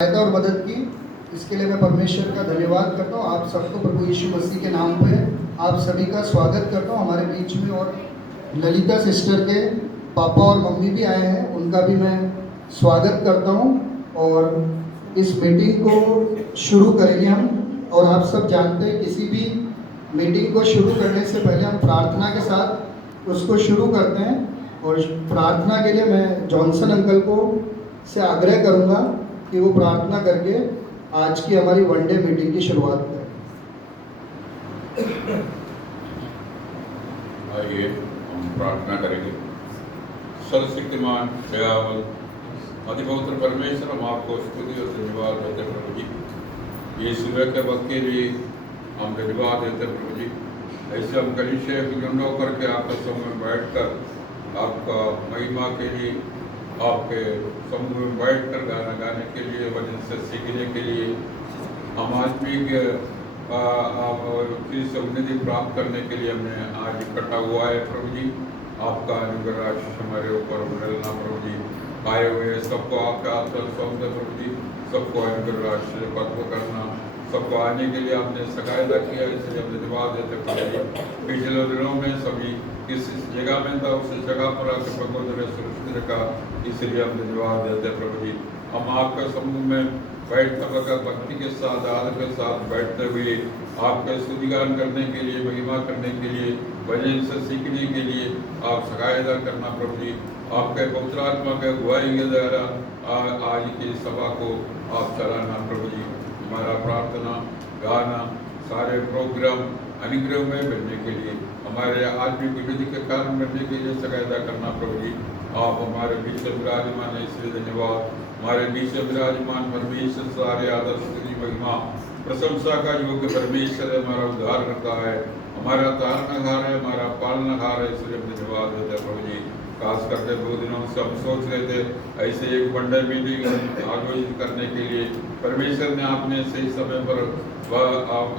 सहायता और मदद की, इसके लिए मैं परमेश्वर का धन्यवाद करता हूँ। आप सबको प्रभु यीशु मसीह के नाम पे आप सभी का स्वागत करता हूँ हमारे बीच में। और ललिता सिस्टर के पापा और मम्मी भी आए हैं, उनका भी मैं स्वागत करता हूँ। और इस मीटिंग को शुरू करेंगे हम। और आप सब जानते हैं किसी भी मीटिंग को शुरू करने से पहले हम प्रार्थना के साथ उसको शुरू करते हैं। और प्रार्थना के लिए मैं जॉनसन अंकल को से आग्रह करूँगा कि वो प्रार्थना करके आज की हमारी वनडे मीटिंग की शुरुआत करें। आइए हम प्रार्थना करेंगे। सर्वशक्तिमान दयावान अधिपवित्र परमेश्वर, हम आपको स्तुति और धन्यवाद देते हैं प्रभु जी। ये सुबह के वक्त के लिए हम धन्यवाद देते हैं प्रभु जी। ऐसे हम कलीसिया विनम्र करके आपके समूह में बैठकर आपका महिमा के लिए, आपके समूह में बैठकर गाना गाने के लिए, वचन से सीखने के लिए, हम आत्मिक चीज से उन्नति प्राप्त करने के लिए हमने आज इकट्ठा हुआ है प्रभु जी। आपका अनुग्रह आशीष हमारे ऊपर मिलना प्रभु जी। आए हुए सबको आपका हाथ सौंप दे प्रभु जी। सबको अनुग्रह आशीष पत्र करना, सबको आने के लिए आपने सहायता किया, इसलिए हम धन्यवाद देते प्रभु जी। पिछले दिनों में सभी किस जगह में था, उस जगह पर आके प्रभु सुरक्षित रखा, इसलिए हम धन्यवाद देते प्रभु जी। हम आपका समूह में बैठते वक्त भक्ति के साथ, आदर के साथ बैठते हुए आपका स्तुतिगान करने के लिए, महिमा करने के लिए, वचन से सीखने के लिए आप सहायता करना प्रभु जी। आपके पवित्र आत्मा के अगुवाई के द्वारा आज की सभा को आप चलाना प्रभु जी। हमारा प्रार्थना, गाना, सारे प्रोग्राम अनुग्रह में बनने के लिए, हमारे आत्मिक विरोधी के कारण बनने के लिए सहायता करना प्रभु जी। आप हमारे बीच में विराजमान है, इसलिए धन्यवाद। हमारे बीच में विराजमान परमेश्वर, सारे आदर स्तुति महिमा प्रशंसा का योग्य परमेश्वर हमारा उद्धार करता है, हमारा तारनहार है, हमारा पालनहार है, इसलिए धन्यवाद देते हैं प्रभु जी। खास करके 2 दिनों से हम सोच रहे थे ऐसे एक वनडे मीटिंग आयोजित करने के लिए, परमेश्वर ने आपने सही समय पर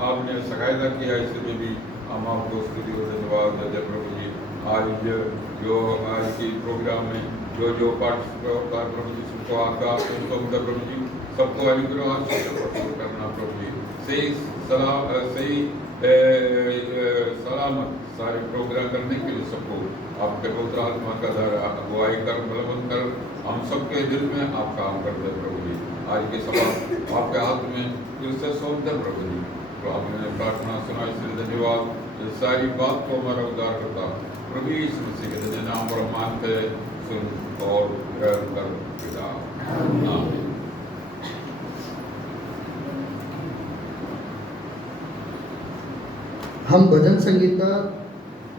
आपने सहायता किया, इसलिए भी हम आपको स्तुति और धन्यवाद देते प्रभु जी। आज जो आज की प्रोग्राम में जो पार्टिसिपेट होता है प्रभु जी, सबको आपका प्रभु जी, सबको अनुग्रह करना प्रभु जी। सही सलामत सारे प्रोग्राम करने के लिए सबको आपके पवित्र आत्मा का द्वारा अगुवाई कर, बलवंत कर, हम सबके दिल में आप काम कर दे प्रभु जी। आज की सभा आपके हाथ में फिर से सौंप दे प्रभु जी। तो आपने प्रार्थना सुना, इसलिए धन्यवाद। इस सारी बात को हमारा उद्धार करता प्रभु यीशु मसीह के नाम पर मानते सुन और ग्रहण कर पिता आमीन। हम भजन संगीता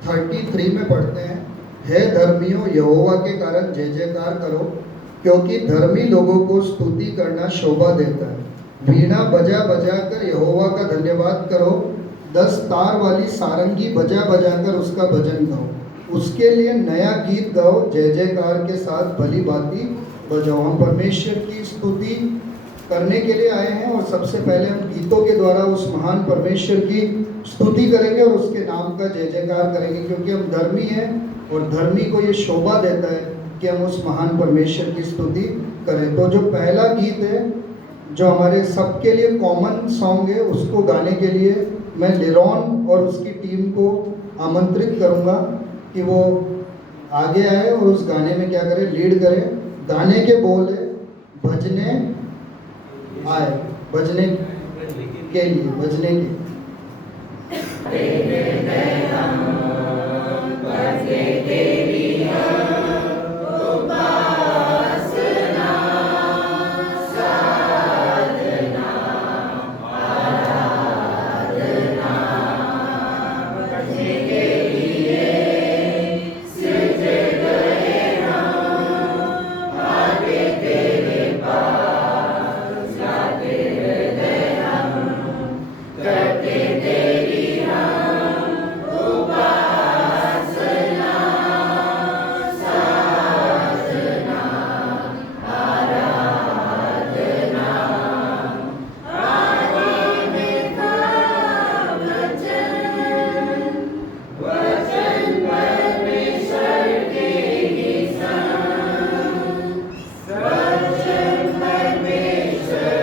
33 में पढ़ते हैं, हे धर्मियों यहोवा के कारण जय जयकार करो, क्योंकि धर्मी लोगों को स्तुति करना शोभा देता है। वीणा बजा बजा कर यहोवा का धन्यवाद करो, 10 तार वाली सारंगी बजा बजा कर उसका भजन गाओ, उसके लिए नया गीत गाओ, जय जयकार के साथ भली भांति बजाओ। हम परमेश्वर की स्तुति करने के लिए आए हैं और सबसे पहले हम गीतों के द्वारा उस महान परमेश्वर की स्तुति करेंगे और उसके नाम का जय जयकार करेंगे, क्योंकि हम धर्मी हैं और धर्मी को ये शोभा देता है कि हम उस महान परमेश्वर की स्तुति करें। तो जो पहला गीत है, जो हमारे सबके लिए कॉमन सॉन्ग है, उसको गाने के लिए मैं लिरोन और उसकी टीम को आमंत्रित करूँगा कि वो आगे आए और उस गाने में क्या करें, लीड करें। गाने के बोल है, भजने आए, बजने के लिए, बजने के Permission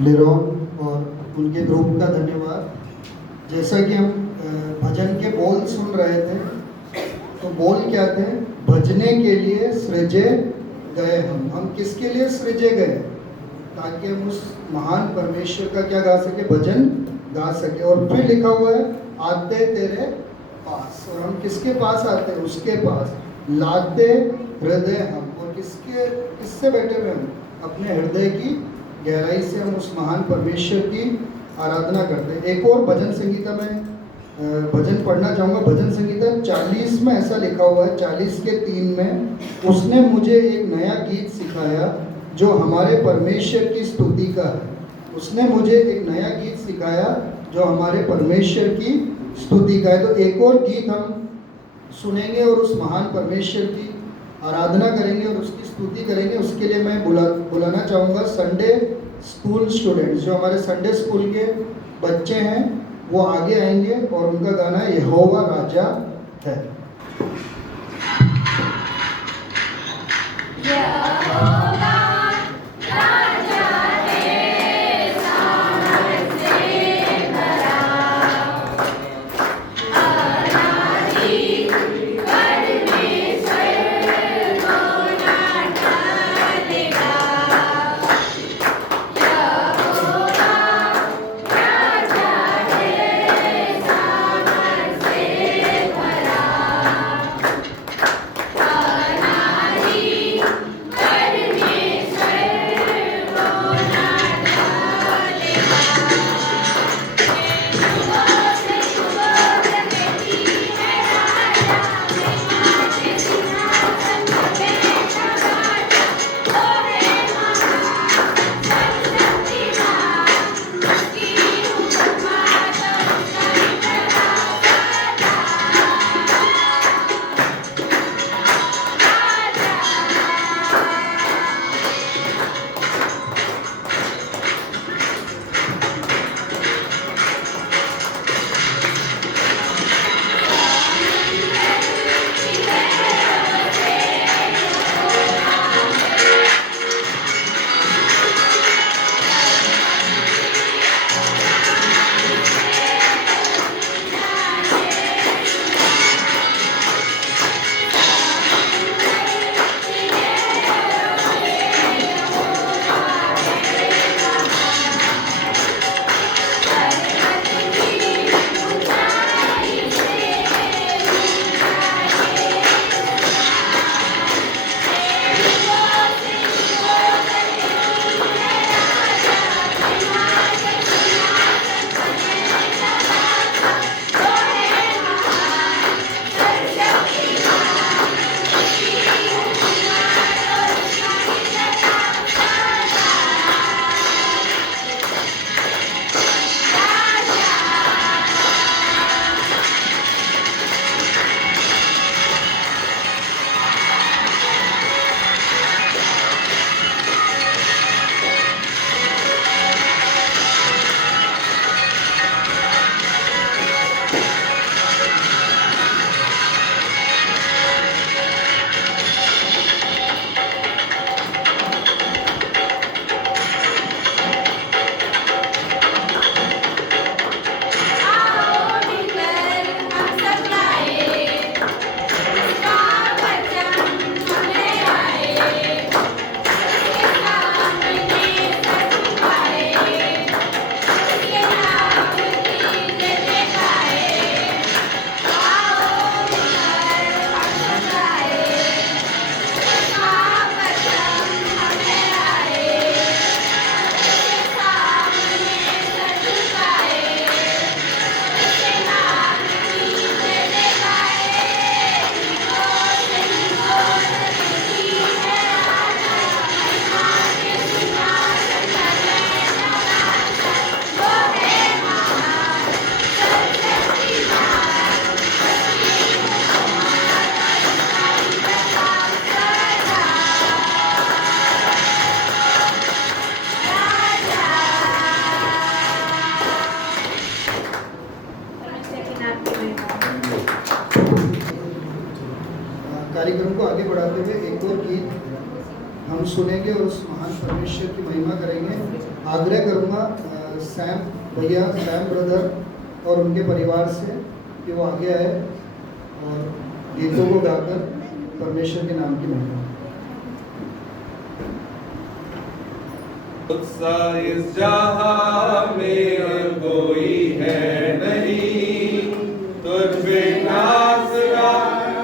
लिरोन और उनके ग्रुप का धन्यवाद। जैसा कि हम भजन के बोल सुन रहे थे, तो बोल क्या थे? भजने के लिए सृजे गए हम किसके लिए सृजे गए? ताकि हम उस महान परमेश्वर का क्या गा सके? भजन गा सके। और फिर लिखा हुआ है आते तेरे पास, और हम किसके पास आते हैं? उसके पास। लाते हृदय हम, और किससे बैठे हुए हम? अपने हृदय की गहराई से हम उस महान परमेश्वर की आराधना करते हैं। एक और भजन संगीता में भजन पढ़ना चाहूँगा। भजन संगीता 40 में ऐसा लिखा हुआ है, 40 के 3 में, उसने मुझे एक नया गीत सिखाया जो हमारे परमेश्वर की स्तुति का है। उसने मुझे एक नया गीत सिखाया जो हमारे परमेश्वर की स्तुति का है। तो एक और गीत हम सुनेंगे और उस महान परमेश्वर की आराधना करेंगे और उसकी स्तुति करेंगे। उसके लिए मैं बुलाना चाहूँगा संडे स्कूल स्टूडेंट्स, जो हमारे संडे स्कूल के बच्चे हैं, वो आगे आएंगे और उनका गाना है यहोवा राजा है। कार्यक्रम को आगे बढ़ाते हुए एक और गीत हम सुनेंगे और उस महान परमेश्वर की महिमा करेंगे। आग्रह करूँगा सैम भैया, सैम ब्रदर और उनके परिवार से कि वो आगे आए और गीतों को गाकर परमेश्वर के नाम की महिमा। उत्साह इस जहां में कोई है नहीं, तुझ पे नाज़रा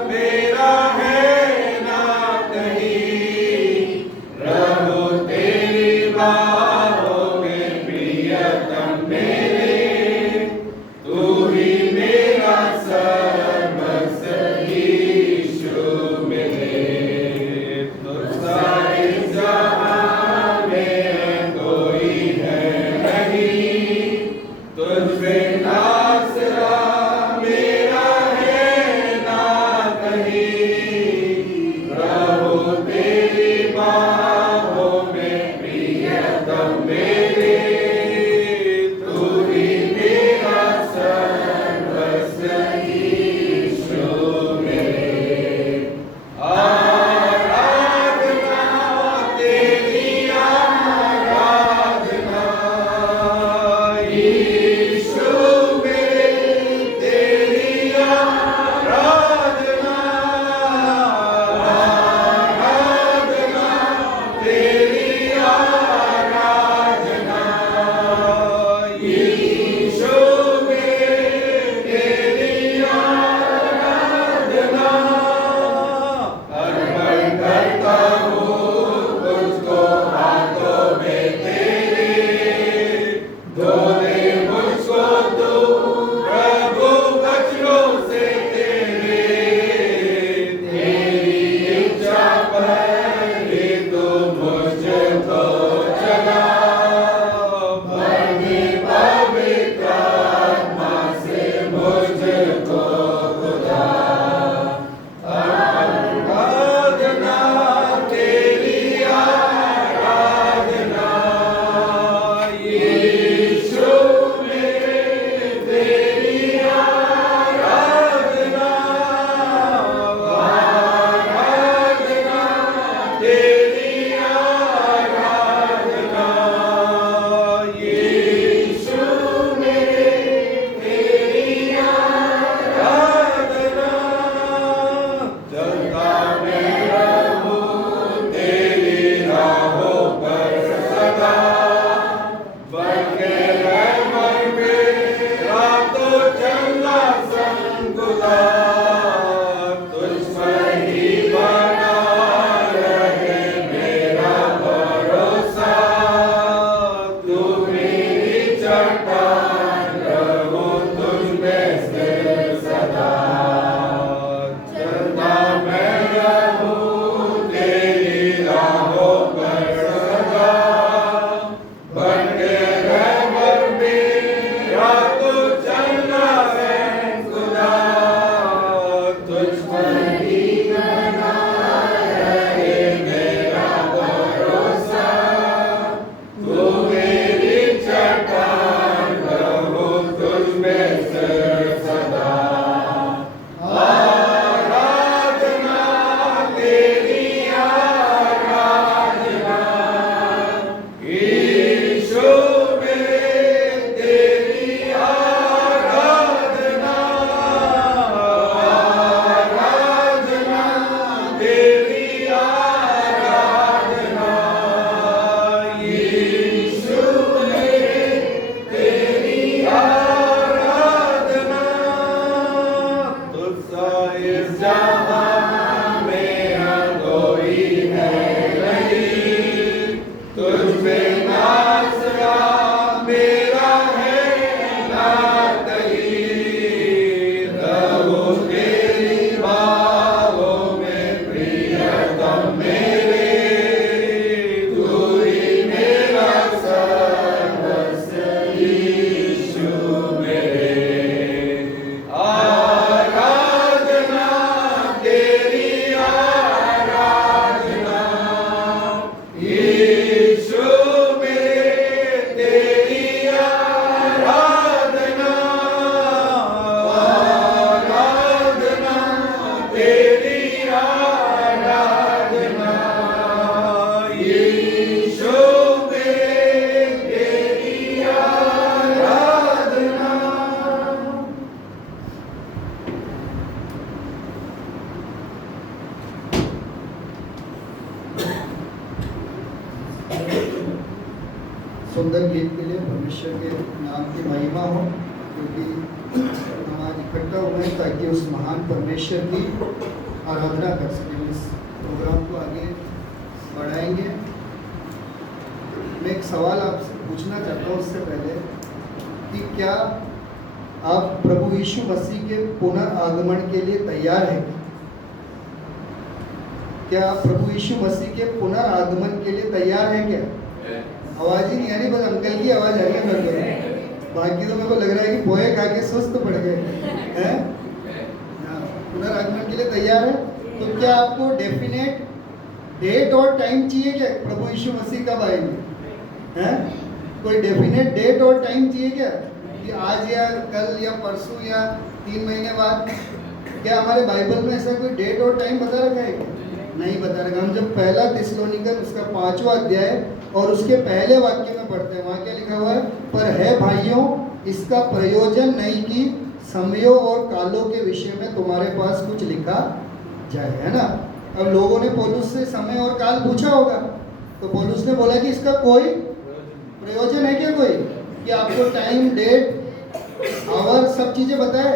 मेरा है ना कहीं। रहो तेरी बाहों में प्रियतम मेरे, तू ही मेरा सर्वस्व यीशु मेरे। उत्साह इस जहां में कोई है के लिए परमेश्वर के नाम की महिमा हो, क्योंकि हम आज इकट्ठा हुए हैं ताकि उस महान परमेश्वर की आराधना कर सकें। इस प्रोग्राम को आगे बढ़ाएंगे। मैं एक सवाल आपसे पूछना चाहता हूँ उससे पहले कि क्या आप प्रभु यीशु मसीह के पुनर्आगमन के लिए तैयार हैं? क्या आप प्रभु यीशु मसीह के पुनर्आगमन के लिए तैयार हैं क्या? आवाज ही नहीं आ रही, बस अंकल की आवाज आ रही है मेरे को। बाकी तो मेरे को लग रहा है कि पोहे खा के सुस्त पड़ गए हैं। पुनर्आगमन के लिए तैयार है? तो क्या आपको डेफिनेट डेट और टाइम चाहिए क्या? प्रभु यीशु मसीह कब आएंगे? हैं? कोई डेफिनेट डेट और टाइम चाहिए क्या कि आज या कल या परसों या 3 महीने बाद? क्या हमारे बाइबल में ऐसा कोई डेट और टाइम बता रखा है? नहीं बता रखा। हम जब पहला थिस्सलुनीकन उसका 5वां अध्याय और उसके पहले वाक्य में पढ़ते हैं, वहाँ क्या लिखा हुआ है? पर है भाइयों, इसका प्रयोजन नहीं कि समयों और कालों के विषय में तुम्हारे पास कुछ लिखा जाए, है ना। अब लोगों ने पौलुस से समय और काल पूछा होगा, तो पौलुस ने बोला कि इसका कोई प्रयोजन है क्या? कोई कि आपको टाइम, डेट, आवर सब चीजें बताए?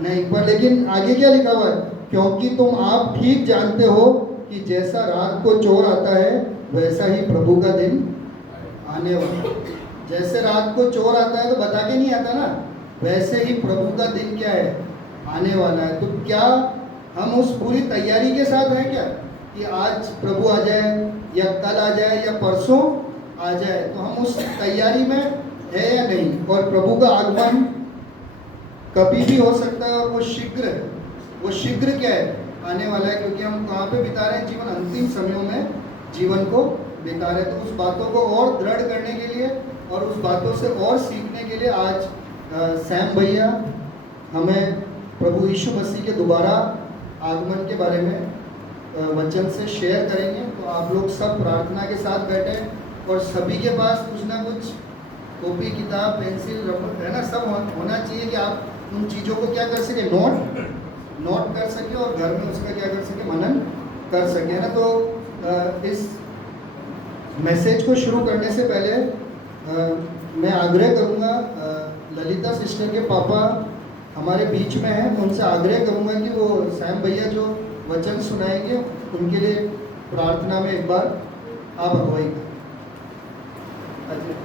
नहीं। पर लेकिन आगे क्या लिखा हुआ है? क्योंकि तुम आप ठीक जानते हो कि जैसा रात को चोर आता है वैसा ही प्रभु का दिन आने वाला है। जैसे रात को चोर आता है तो बता के नहीं आता ना, वैसे ही प्रभु का दिन क्या है? आने वाला है। तो क्या हम उस पूरी तैयारी के साथ हैं क्या कि आज प्रभु आ जाए या कल आ जाए या परसों आ जाए? तो हम उस तैयारी में है या नहीं? और प्रभु का आगमन कभी भी हो सकता है और वो शीघ्र है। वो शीघ्र क्या है? आने वाला है। क्योंकि हम कहाँ पे बिता रहे हैं जीवन? अंतिम समयों में जीवन को बिता रहे हैं। तो उस बातों को और दृढ़ करने के लिए और उस बातों से और सीखने के लिए आज सैम भैया हमें प्रभु यीशु मसीह के दोबारा आगमन के बारे में वचन से शेयर करेंगे। तो आप लोग सब प्रार्थना के साथ बैठे और सभी के पास कुछ ना कुछ कॉपी, किताब, पेंसिल, रबर, है ना, सब होना चाहिए कि आप उन चीज़ों को क्या कर सके? नोट कर सके और घर में उसका क्या कर सके? मनन कर सके, है ना। तो इस मैसेज को शुरू करने से पहले मैं आग्रह करूँगा, ललिता सिस्टर के पापा हमारे बीच में हैं, उनसे आग्रह करूँगा कि वो सैम भैया जो वचन सुनाएंगे उनके लिए प्रार्थना में एक बार आप अगुवाई करें।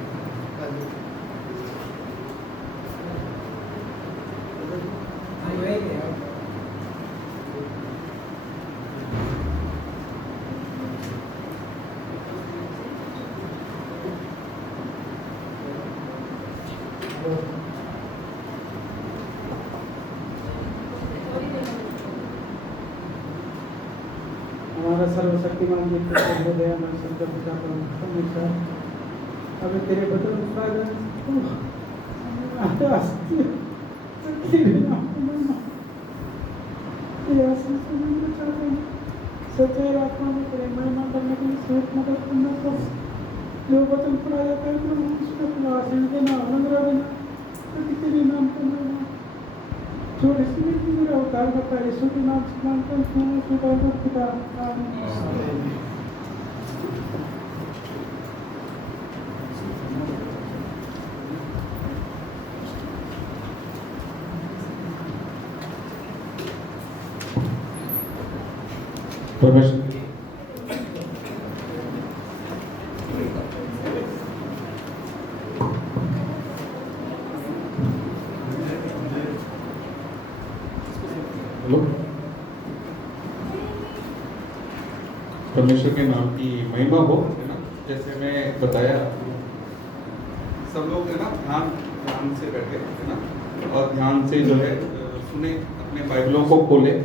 हमारा सर्वशक्तिमान नित्य सर्वदया में सत्य पिता परमेश्वर, अभी तेरे बदल सच्चाई आत्मा में तेरे महिमा करने के लिए स्वेत मदद करना को जो वचन पढ़ा जाता है प्रभु उसका आशीष देना, आनंद देना, ताकि तेरे नाम का महिमा जो इसलिए कि मेरा उद्धार करता है यीशु के नाम से मांगता हूँ सुधार पिता, आमीन। परमेश्वर परमेश्वर के नाम की महिमा हो, है ना। जैसे मैं बताया, सब लोग है ना ध्यान से बैठे, है ना, और ध्यान से जो है सुने, अपने बाइबलों को खोले, है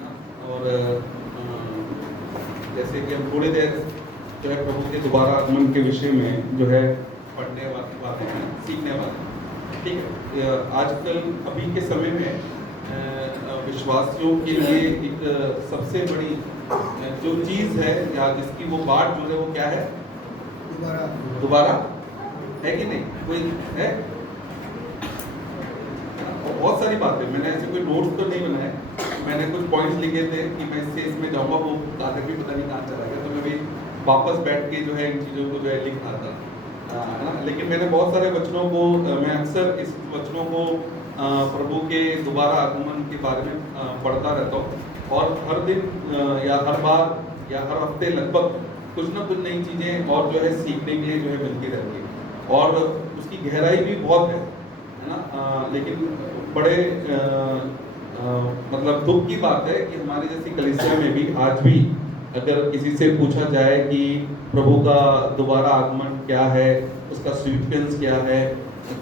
ना। और जैसे कि हम थोड़ी देर जो है प्रभु के दोबारा आगमन के विषय में जो है पढ़ने वाली बातें हैं, सीखने वाले, ठीक है। आजकल अभी के समय में विश्वासियों के लिए एक सबसे बड़ी जो चीज़ है या जिसकी वो बाट जो है वो क्या है? दोबारा है कि नहीं? कोई है? बहुत सारी बातें, मैंने ऐसे कोई नोट्स तो नहीं बनाए, मैंने कुछ पॉइंट्स लिखे थे कि मैं इसमें जाऊँगा, वो कागज भी पता नहीं कहाँ चला गया, तो मैं भी वापस बैठ के जो है इन चीज़ों को जो है लिख रहा था। है ना। लेकिन मैंने बहुत सारे वचनों को मैं अक्सर इस वचनों को प्रभु के दोबारा आगमन के बारे में पढ़ता रहता हूँ, और हर दिन या हर बार या हर हफ्ते लगभग कुछ ना कुछ नई चीज़ें और जो है सीखने के लिए जो है मिलती रहती है, और उसकी गहराई भी बहुत है ना। लेकिन बड़े मतलब दुख की बात है कि हमारी जैसी कलीसिया में भी आज भी अगर किसी से पूछा जाए कि प्रभु का दोबारा आगमन क्या है, उसका सिग्निफिकेंस क्या है,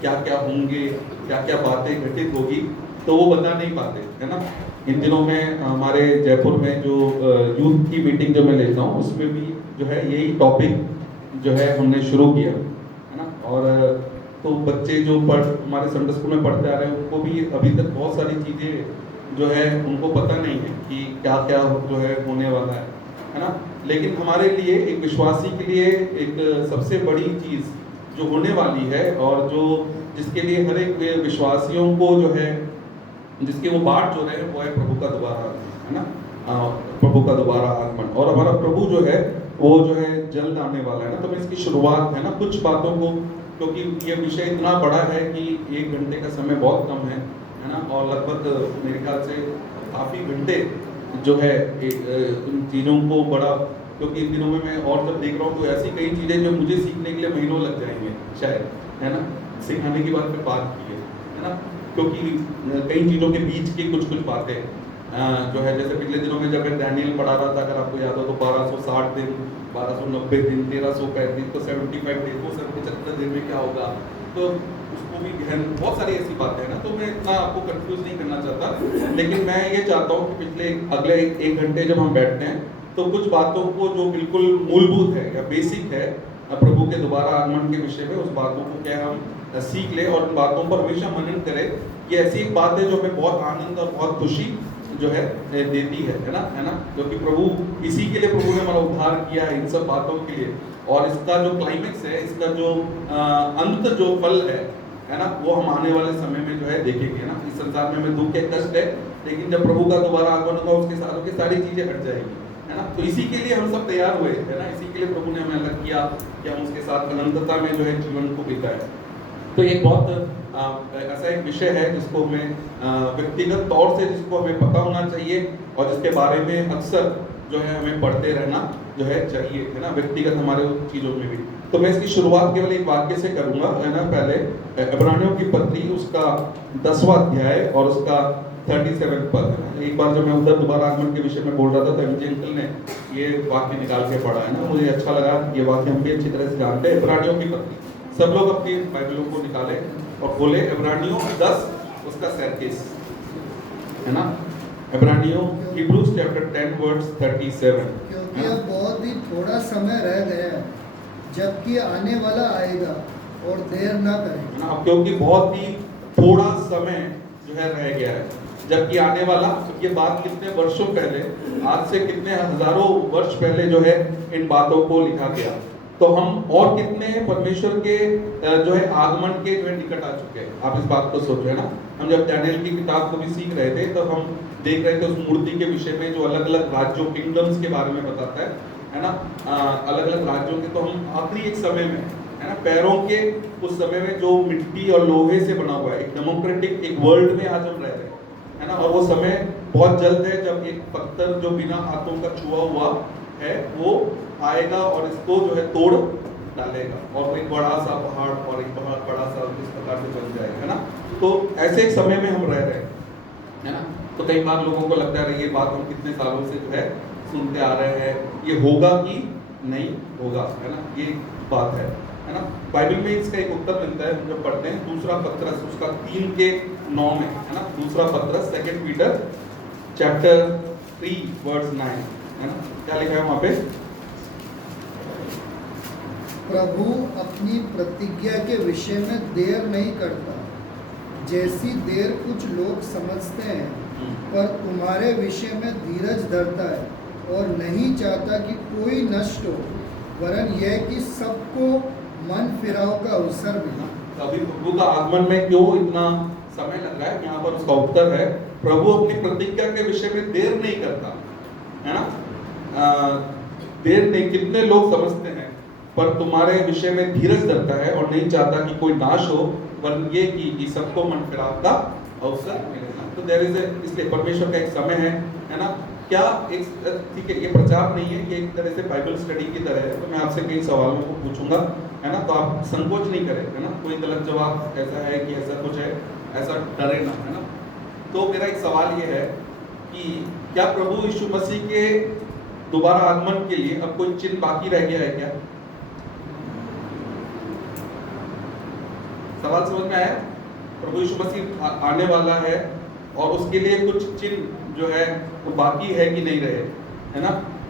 क्या क्या होंगे, क्या क्या बातें घटित होगी, तो वो बता नहीं पाते, है ना। इन दिनों में हमारे जयपुर में जो यूथ की मीटिंग जो मैं लेता हूँ, उसमें भी जो है यही टॉपिक जो है हमने शुरू किया, है ना। और तो बच्चे जो हमारे संडे स्कूल में पढ़ते आ रहे हैं, उनको भी अभी तक बहुत सारी चीज़ें जो है उनको पता नहीं है कि क्या क्या जो है होने वाला है ना। लेकिन हमारे लिए एक विश्वासी के लिए एक सबसे बड़ी चीज़ जो होने वाली है, और जो जिसके लिए हर एक विश्वासियों को जो है जिसकी वो बाट जो रहे हैं, वो है प्रभु का दोबारा आगमन, है ना। प्रभु का दोबारा आगमन, और हमारा प्रभु जो है वो जो है जल्द आने वाला है ना। तो मैं इसकी शुरुआत है ना कुछ बातों को, क्योंकि ये विषय इतना बड़ा है कि 1 घंटे का समय बहुत कम है ना। और लगभग मेरे ख्याल से काफ़ी घंटे जो है उन चीज़ों को बड़ा, क्योंकि इन दिनों में मैं और जब देख रहा हूँ तो ऐसी कई चीज़ें जो मुझे सीखने के लिए महीनों लग जाएंगे शायद, है ना। सिखाने की बात पे बात की है ना, क्योंकि कई चीज़ों के बीच की कुछ कुछ बातें जो है, जैसे पिछले दिनों में जब मैं डैनियल पढ़ा रहा था, अगर आपको याद हो तो 1260 दिन, 1290 दिन, 1365 दिन, तो 75 डेज, वो 75 दिन में क्या होगा, तो उसको भी गहन बहुत सारी ऐसी बातें हैं ना। तो मैं इतना आपको कंफ्यूज नहीं करना चाहता, लेकिन मैं ये चाहता हूँ कि अगले एक घंटे जब हम बैठते हैं तो कुछ बातों को जो बिल्कुल मूलभूत है या बेसिक है प्रभु के दोबारा आगमन के विषय में, उस बातों को क्या हम सीख ले और उन बातों पर हमेशा मनन करें। ये ऐसी एक बात है जो हमें बहुत आनंद और बहुत खुशी जो है देती है ना, क्योंकि प्रभु इसी के लिए प्रभु ने हमारा उद्धार किया है, इन सब बातों के लिए। और इसका जो क्लाइमेक्स है, इसका जो अंत जो फल है ना, वो हम आने वाले समय में जो है देखेंगे ना। इस संसार में हमें दुख है, कष्ट है, लेकिन जब प्रभु का दोबारा आगमन होगा उसके साथ की सारी चीजें हट जाएगी, है ना। तो इसी के लिए हम सब तैयार हुए, है ना। इसी के लिए प्रभु ने हमें अलग किया कि हम उसके साथ अनंतता में जो है जीवन को बिताए। तो ये बहुत ऐसा एक विषय है जिसको हमें व्यक्तिगत तौर से जिसको हमें पता होना चाहिए, और जिसके बारे में अक्सर जो है हमें पढ़ते रहना जो है चाहिए, है ना, व्यक्तिगत हमारे चीज़ों में भी। तो मैं इसकी शुरुआत केवल एक वाक्य से करूंगा, है ना। पहले इब्रानियों की पत्री उसका 10वां अध्याय और उसका 37 पद। एक बार जब मैं उधर दोबारा आगमन के विषय में बोल रहा था तो एमजे अंकल ने ये वाक्य निकाल के पढ़ा, है ना। मुझे अच्छा लगा, ये वाक्य हम भी अच्छी तरह से जानते हैं। इब्रानियों की पत्री, सब लोग अपनी बाइबलों को निकाले और खोले इब्रानियों 10 उसका 37, है ना। इब्रानियों हिब्रूज चैप्टर 10 वर्स 37। क्योंकि अब बहुत ही थोड़ा समय रह गया है, जबकि आने वाला आएगा और देर ना करें ना। क्योंकि बहुत ही थोड़ा समय जो है रह गया है, जबकि आने वाला। ये बात कितने वर्षों पहले, आज से कितने हजारों वर्ष पहले जो है इन बातों को लिखा गया। तो हम और कितने परमेश्वर के जो है आगमन के जो है निकट आ चुके हैं। आप इस बात को सोचो, है ना। हम जब डैनियल की किताब को भी सीख रहे थे तो हम देख रहे थे उस मूर्ति के विषय में जो अलग अलग राज्यों, किंगडम्स के बारे में बताता है ना। अलग अलग राज्यों के, तो हम आखिरी एक समय में, है ना, पैरों के उस समय में जो मिट्टी और लोहे से बना हुआ है, एक डेमोक्रेटिक एक वर्ल्ड में आज हम रह रहे हैं, है ना। और वो समय बहुत जल्द है जब एक पत्थर जो बिना हाथों का छुआ हुआ है वो आएगा और इसको जो है तोड़ डालेगा, और एक बड़ा सा पहाड़ और एक बड़ा सा इस प्रकार से बन जाएगा, है ना। तो ऐसे एक समय में हम रह रहे हैं, है ना। तो कई बार लोगों को लगता है ये बात हम कितने सालों से जो है सुनते आ रहे हैं, ये होगा कि नहीं होगा, है ना, ये बात है ना। बाइबल में इसका एक उत्तर मिलता है, हम जब पढ़ते हैं दूसरा पत्रस उसका 3:9 में, है ना। दूसरा पत्रस 2 पीटर चैप्टर 3 वर्स 9, है ना। क्या लिखा है वहाँ पे? प्रभु अपनी प्रतिज्ञा के विषय में देर नहीं करता, जैसी देर कुछ लोग समझते हैं, पर तुम्हारे विषय में धीरज धरता है और नहीं चाहता कि कोई नष्ट हो, वरन यह कि सबको मन फिराव का अवसर मिला। अभी प्रभु का आगमन में क्यों इतना समय लग रहा है, यहाँ पर उसका उत्तर है, प्रभु अपनी प्रतिज्ञा के विषय में देर नहीं करता, है ना। देर नहीं, कितने लोग समझते हैं पर तुम्हारे विषय में धीरज धरता है और नहीं चाहता कि कोई नाश हो, वरन ये कि सबको मन फिराव का अवसर मिलेगा। तो देयर इज इसलिए परमेश्वर का एक समय है ना। क्या एक ठीक है, ये प्रचार नहीं है, ये एक तरह से बाइबल स्टडी की तरह है। तो मैं आपसे कई सवालों को पूछूंगा, है ना, तो आप संकोच नहीं करें, है ना। कोई गलत जवाब ऐसा है कि ऐसा कुछ है, ऐसा डरे ना, है ना। तो मेरा एक सवाल ये है कि क्या प्रभु यीशु मसीह के दोबारा आगमन के लिए अब कोई चिन्ह बाकी रह गया है क्या? सवाल समझ में आया? प्रभु यीशु मसीह आने वाला है और उसके लिए कुछ चिन्ह जो है वो बाकी है कि नहीं रहे, है ना।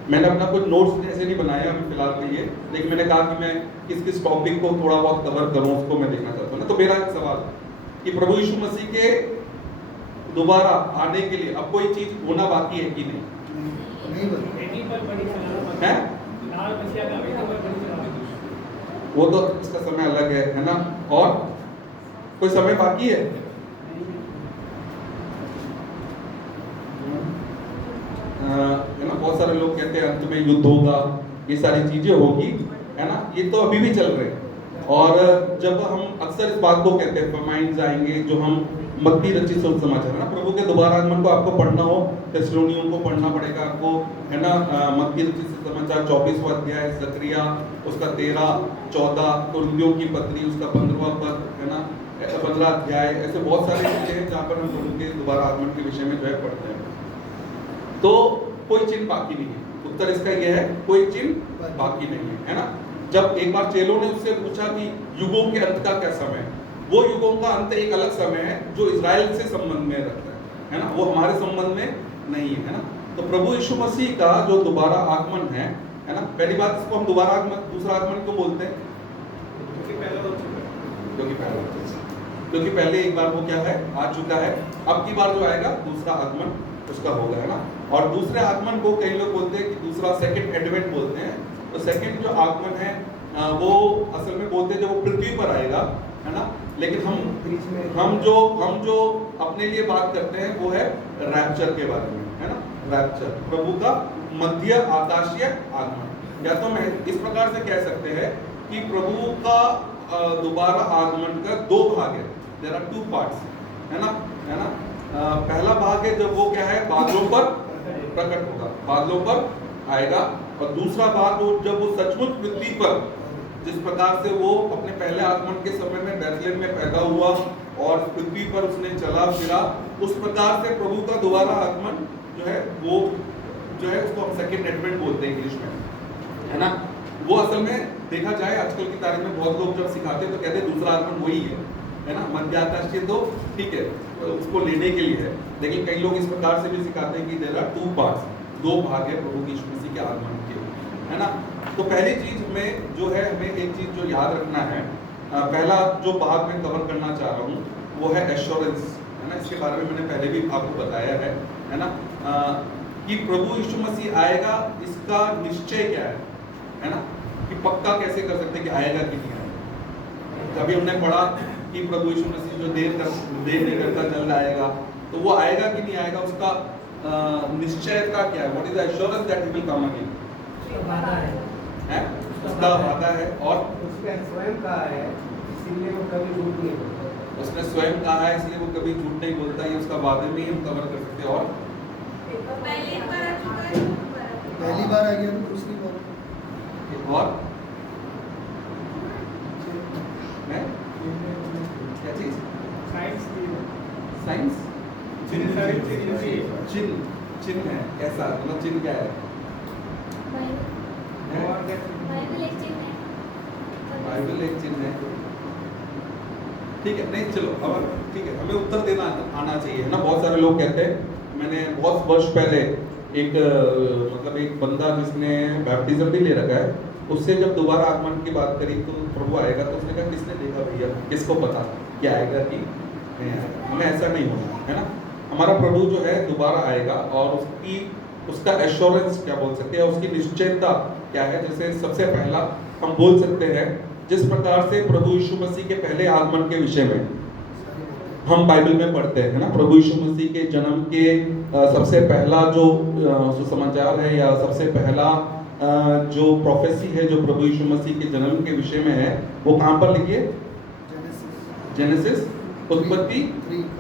मैंने अपना कुछ नोट्स ऐसे नहीं बनाया अभी फिलहाल के लिए, लेकिन मैंने कहा कि मैं किस किस टॉपिक को थोड़ा बहुत कवर करूं, उसको मैं देखना चाहता हूँ ना। तो मेरा एक सवाल कि प्रभु यीशु मसीह के दोबारा आने के लिए अब कोई चीज होना बाकी है कि नहीं? नहीं बनी। है वो तो इसका समय अलग है ना। और कोई समय बाकी है? है ना। बहुत सारे लोग कहते हैं अंत में युद्ध होगा, ये सारी चीजें होगी, है ना। ये तो अभी भी चल रहे हैं। और जब हम अक्सर इस बात को कहते हैं फरमाइंस आएंगे, जो हम मत्ती रचित सुसमाचार है ना, प्रभु के दोबारा आगमन को आपको पढ़ना हो, थिस्सलुनीयों को पढ़ना पड़ेगा आपको, है ना। मत्ती रचित सुसमाचार 24वां अध्याय, जकरिया उसका 13, 14, कुरिन्थियों की पत्री उसका 15वां पद, है ना, 15 अध्याय। ऐसे बहुत सारे चीजें हैं जहाँ पर हम प्रभु के दोबारा आगमन के विषय में जो है पढ़ते हैं। तो कोई चिन्ह बाकी नहीं है। उत्तर इसका यह है, कोई चिन्ह बाकी नहीं है, है ना। जब एक बार चेलों ने उससे पूछा कि युगों के अंत का क्या समय है, वो युगों का अंत एक अलग समय है जो इजराइल से संबंध में रखता है ना, वो हमारे संबंध में नहीं है ना। तो प्रभु यीशु मसीह का जो दोबारा आगमन है ना, पहली बात इसको हम दोबारा आगमन, दूसरा आगमन क्यों बोलते हैं? क्योंकि पहले एक बार वो क्या है, आ चुका है। अब की बार जो आएगा दूसरा आगमन उसका होगा, है ना। और दूसरे आगमन को कई लोग बोलते हैं कि दूसरा सेकंड एडवेंट बोलते हैं। तो सेकंड जो आगमन है वो असल में बोलते हैं जब वो पृथ्वी पर आएगा, है ना। लेकिन हम जो अपने लिए बात करते हैं वो है रैप्चर के बारे में, है ना। रैप्चर, प्रभु का मध्य आकाशीय आगमन। या तो मैं इस प्रकार से कह सकते हैं कि प्रभु का दोबारा आगमन का दो भाग है, देयर आर टू पार्ट्स, है ना, है ना। पहला भाग है जब वो क्या है, बादलों पर प्रकट होगा, बादलों पर आएगा। और दूसरा भाग वो जब वो सचमुच पृथ्वी पर, जिस प्रकार से वो अपने पहले आगमन के समय में बैथलेम में पैदा हुआ और पृथ्वी पर उसने चला फिरा, उस प्रकार से प्रभु का दोबारा आगमन जो है वो जो है उसको हम सेकंड एडवेंट बोलते हैं इंग्लिश में, है ना। वो असल में देखा जाए आजकल की तारीख में बहुत लोग जब सिखाते हैं तो कहते हैं दूसरा आगमन वही है ना। मध्य आकाशीय तो ठीक है, तो उसको लेने के लिए है, लेकिन कई लोग इस प्रकार से भी सिखाते हैं कि देयर आर टू पार्ट्स, दो भाग है प्रभु यीशु मसीह के आगमन के, है ना। तो पहली चीज में जो है, हमें एक चीज जो याद रखना है, पहला जो भाग मैं कवर करना चाह रहा हूँ वो है एश्योरेंस, है ना। इसके बारे में मैंने पहले भी आपको बताया है ना, कि प्रभु यीशु मसीह आएगा, इसका निश्चय क्या है ना, कि पक्का कैसे कर सकते कि आएगा कि नहीं आएगा। कभी हमने पढ़ा कि प्रभु यीशु मसीह जो देर नहीं करता जल्द आएगा, तो वो आएगा कि नहीं आएगा, उसका निश्चयता क्या है, what is the assurance that he will come again, है उसका वादा है। और उसने स्वयं कहा है इसलिए वो कभी झूठ नहीं बोलता, उसने स्वयं कहा है इसलिए वो कभी झूठ नहीं बोलता, ये उसका वादे में ही हम कवर कर सकते हैं। और पहली बार आ गया तो दूसरी बार और है क्या चीज, साइंस चिन्ह है, कैसा मतलब चिन्ह क्या है? बाइबल एक चिन्ह है, ठीक है। नहीं चलो अब ठीक है, हमें उत्तर देना आना चाहिए, है ना। बहुत सारे लोग कहते हैं, मैंने बहुत वर्ष पहले एक मतलब एक बंदा जिसने बैप्टिज्म भी ले रखा है, उससे जब दोबारा आगमन की बात करी तो प्रभु आएगा, तो उसने कहा किसने देखा भैया, किसको पता क्या आएगा कि नहीं आएगा, हमें ऐसा नहीं होना है ना। हमारा प्रभु जो है दोबारा आएगा और उसका एश्योरेंस क्या बोल सकते हैं, उसकी निश्चयता क्या है। जैसे सबसे पहला हम बोल सकते हैं, जिस प्रकार से प्रभु यीशु मसीह के पहले आगमन के विषय में हम बाइबल में पढ़ते हैं ना, प्रभु यीशु मसीह के जन्म के सबसे पहला जो सुसमाचार है या सबसे पहला जो प्रोफेसी है जो प्रभु यीशु मसीह के जन्म के विषय में है वो कहाँ पर लिखी है? जेनेसिस उत्पत्ति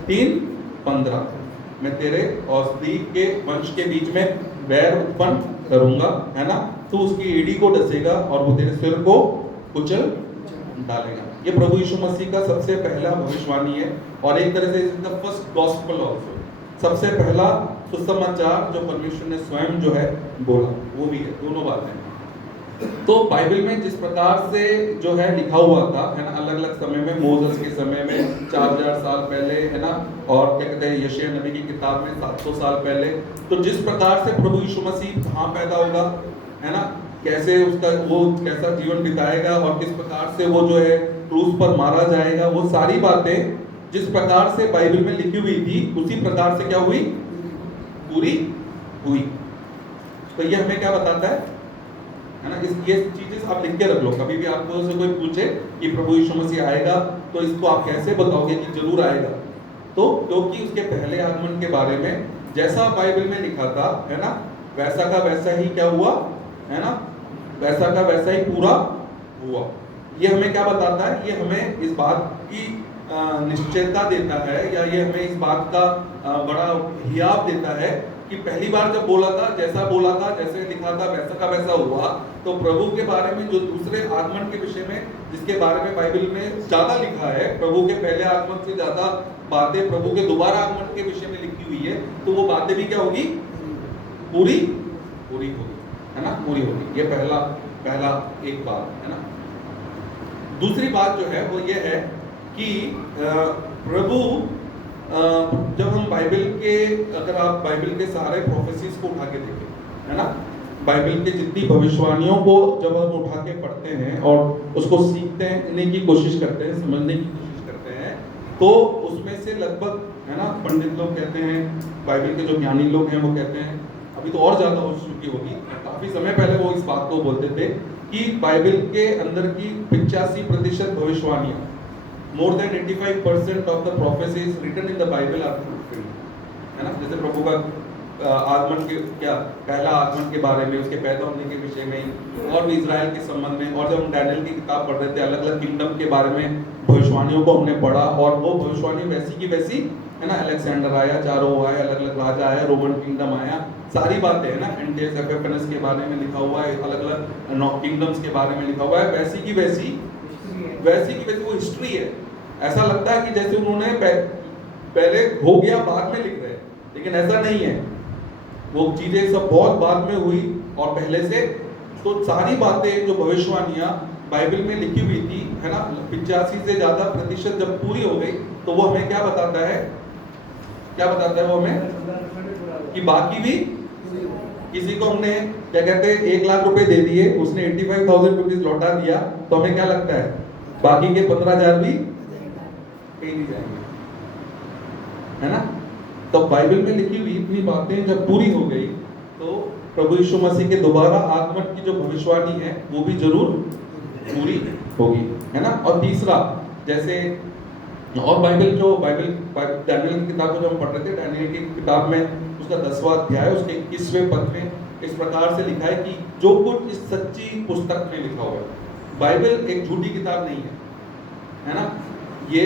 3:15 मैं तेरे और स्त्री के वंश के बीच में बैर उत्पन्न करूंगा, है ना, तू उसकी एड़ी को डसेगा और वो तेरे सिर को कुचल डालेगा। ये प्रभु यीशु मसीह का सबसे पहला भविष्यवाणी है और एक तरह से द फर्स्ट गॉस्पेल आल्सो, सबसे पहला सुसमाचार जो परमेश्वर ने स्वयं जो है बोला, वो भी है, दोनों बातें हैं। तो बाइबल में जिस प्रकार से जो है लिखा हुआ था, है ना, अलग अलग समय में, मोसेस के समय में 4000 साल पहले, है ना, और क्या कहते हैं यशायाह नबी की किताब में 700 साल पहले, तो जिस प्रकार से प्रभु यीशु मसीह कहाँ पैदा होगा, है ना, कैसे उसका वो कैसा जीवन बिताएगा और किस प्रकार से वो जो है क्रूस पर मारा जाएगा, वो सारी बातें जिस प्रकार से बाइबल में लिखी हुई थी उसी प्रकार से क्या हुई? पूरी हुई। तो ये हमें क्या बताता है ना, ये चीजें आप लिख के रख लो, कभी भी आपको से कोई पूछे कि प्रभु यीशु मसीह आएगा तो इसको आप कैसे बताओगे कि जरूर आएगा? तो क्योंकि उसके पहले आगमन के बारे में जैसा बाइबल में लिखा था, है ना, वैसा का वैसा ही क्या हुआ, है ना, वैसा का वैसा ही पूरा हुआ। ये हमें क्या बताता है? ये हमें इस बात की निश्चयता देता है, या ये हमें इस बात का बड़ा हियाव देता है कि पहली बार जब बोला था, जैसा बोला था, जैसे लिखा था, वैसा का वैसा हुआ। तो प्रभु के बारे में जो दूसरे आगमन के विषय में जिसके बारे में बाइबल में ज्यादा लिखा है, प्रभु के पहले आगमन से ज्यादा बातें प्रभु के दोबारा आगमन के विषय में लिखी हुई है, तो वो बातें भी क्या होगी? पूरी होगी, है ना, पूरी होगी। ये पहला एक बात है ना। दूसरी बात जो है वो ये है कि प्रभु जब हम बाइबल के, अगर आप बाइबल के सारे प्रोफेसीज को उठा के देखें, है ना, बाइबल के जितनी भविष्यवाणियों को जब हम उठा के पढ़ते हैं और उसको सीखने की कोशिश करते हैं, समझने की कोशिश करते हैं, तो उसमें से लगभग, है ना, पंडित लोग कहते हैं, बाइबल के जो ज्ञानी लोग हैं वो कहते हैं, अभी तो और ज्यादा हो चुकी होगी, काफी समय पहले वो इस बात को बोलते थे कि बाइबल के अंदर की 85% भविष्यवाणियां, more than 85% of the prophecies written in the Bible are fulfilled, है ना। जैसे प्रभु का आगमन के क्या पहला आगमन के बारे में, उसके पैदा होने के विषय में, और भी इजराइल के संबंध में, और जब हम डैनियल की किताब पढ़ रहे थे, अलग अलग किंगडम के बारे में भविष्यवाणियों को हमने पढ़ा, और वो भविष्यवाणी वैसी की वैसी, है ना, अलेक्जेंडर आया, चारों आए, अलग अलग राजा आया, रोमन किंगडम आया, सारी बातें, है ना, एंटियस एपिफेनस के बारे में लिखा हुआ है, अलग अलग किंगडम्स के बारे में लिखा हुआ है, वैसी की वैसी वो हिस्ट्री है। ऐसा लगता है कि जैसे उन्होंने पहले हो गया, बाद में लिख रहे हैं, लेकिन ऐसा नहीं है, वो चीजें सब बहुत बाद में हुई और पहले से। तो सारी बातें जो भविष्यवाणियां बाइबल में लिखी हुई थी, है ना, 85 से ज्यादा प्रतिशत जब पूरी हो गई, तो वो हमें क्या बताता है? क्या बताता है वो हमें? कि बाकी भी, किसी को हमने क्या कहते हैं 1 लाख रुपए दे दिए, उसने 85,000 रुपीज लौटा दिया, तो हमें क्या लगता है? बाकी के 15,000 भी कहीं नहीं जाएंगे, है ना। तो बाइबल में लिखी हुई इतनी बातें जब पूरी हो गई, तो प्रभु यीशु मसीह के दोबारा आगमन की जो भविष्यवाणी है वो भी जरूर पूरी होगी, है ना। और तीसरा, जैसे और बाइबल डैनियल की किताब को जो हम पढ़ रहे थे, डैनियल की किताब में उसका 10वां अध्याय, उसके 21वें पद में इस प्रकार से लिखा है कि जो कुछ इस सच्ची पुस्तक में लिखा हुआ है, बाइबल एक झूठी किताब नहीं है ना, ये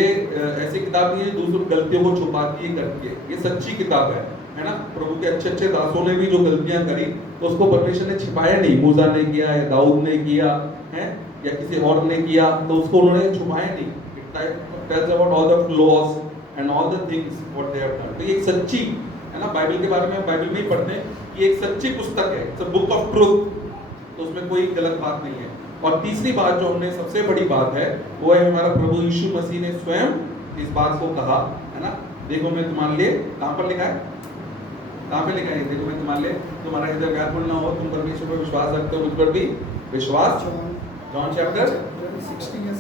ऐसी किताब नहीं है दूसरों की गलतियों को छुपाती है करती है, ये सच्ची किताब है ना। प्रभु के अच्छे अच्छे दासों ने भी जो गलतियां करी, तो उसको परमेश्वर ने छिपाया नहीं, मूसा ने किया या दाऊद ने किया है या किसी और ने किया, तो उसको उन्होंने छुपाया नहीं। It tells about all the flaws and all the things what they have done. तो ये एक सच्ची, है ना, बाइबल के बारे में बाइबल में ही पढ़ते हैं कि एक सच्ची पुस्तक है, it's a book of truth, तो उसमें कोई गलत बात नहीं है। और तीसरी बात जो हमने सबसे बड़ी बात है वो है हमारा प्रभु यीशु मसीह ने स्वयं इस बात को कहा, है ना। देखो मैं तुम्हारे लिए, कहाँ पर लिखा है, कहाँ पे लिखा है? देखो मैं तुम्हारे लिए, तुम्हारा हृदय व्याकुल ना हो, तुम परमेश्वर पर विश्वास रखते हो, मुझ पर भी विश्वास। जॉन चैप्टर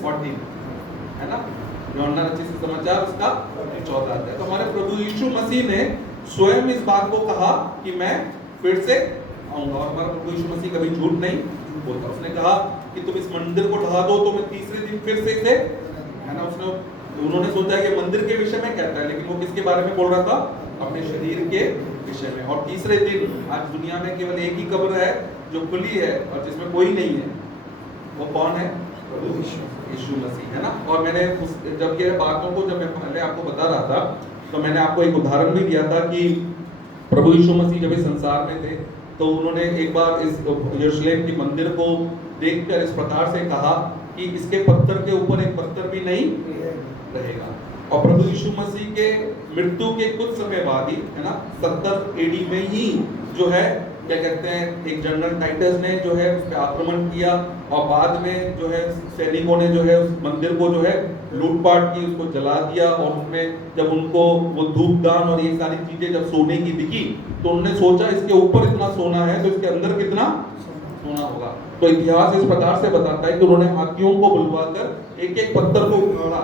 14, है ना, यूहन्ना रचित सुसमाचार उसका 14 अध्याय। तो हमारे प्रभु यीशु मसीह ने स्वयं इस बात को कहा कि मैं फिर से आऊंगा, और हमारा प्रभु यीशु मसीह कभी झूठ नहीं बोलता। उसने कहा कि तुम इस मंदिर को ढा दो तो मैं तीसरे दिन फिर से इसे, है ना, उन्होंने सोचा कि मंदिर के विषय में कहता है, लेकिन वो किसके बारे में बोल रहा था? अपने शरीर के विषय में। और तीसरे दिन, आज दुनिया में केवल एक ही कब्र है जो खुली है और जिसमें कोई नहीं है, वो कौन है? प्रभु यीशु मसीह, है ना। और मैंने जब ये बातों को जब मैं पहले आपको बता रहा था तो मैंने आपको एक उदाहरण भी दिया था कि प्रभु यीशु मसीह जब इस संसार में थे तो उन्होंने एक बार इस यरूशलेम के मंदिर को देखकर इस प्रकार से कहा कि इसके पत्थर के ऊपर एक पत्थर भी नहीं रहेगा। और प्रभु यीशु मसीह के मृत्यु के कुछ समय बाद ही, है ना, 70 एडी में ही जो है क्या कहते हैं, एक जनरल टाइटस ने जो है उस पर आक्रमण किया और बाद में जो है सैनिकों ने जो है उस मंदिर को जो है लूटपाट की, उसको जला दिया। और उसमें जब उनको वो धूपदान और ये सारी चीजें जब सोने की दिखी तो उन्होंने सोचा इसके ऊपर इतना सोना है तो इसके अंदर कितना सोना होगा। तो इतिहास इस प्रकार से बताता है कि उन्होंने हाथियों को बुलवाकर एक एक पत्थर को उखाड़ा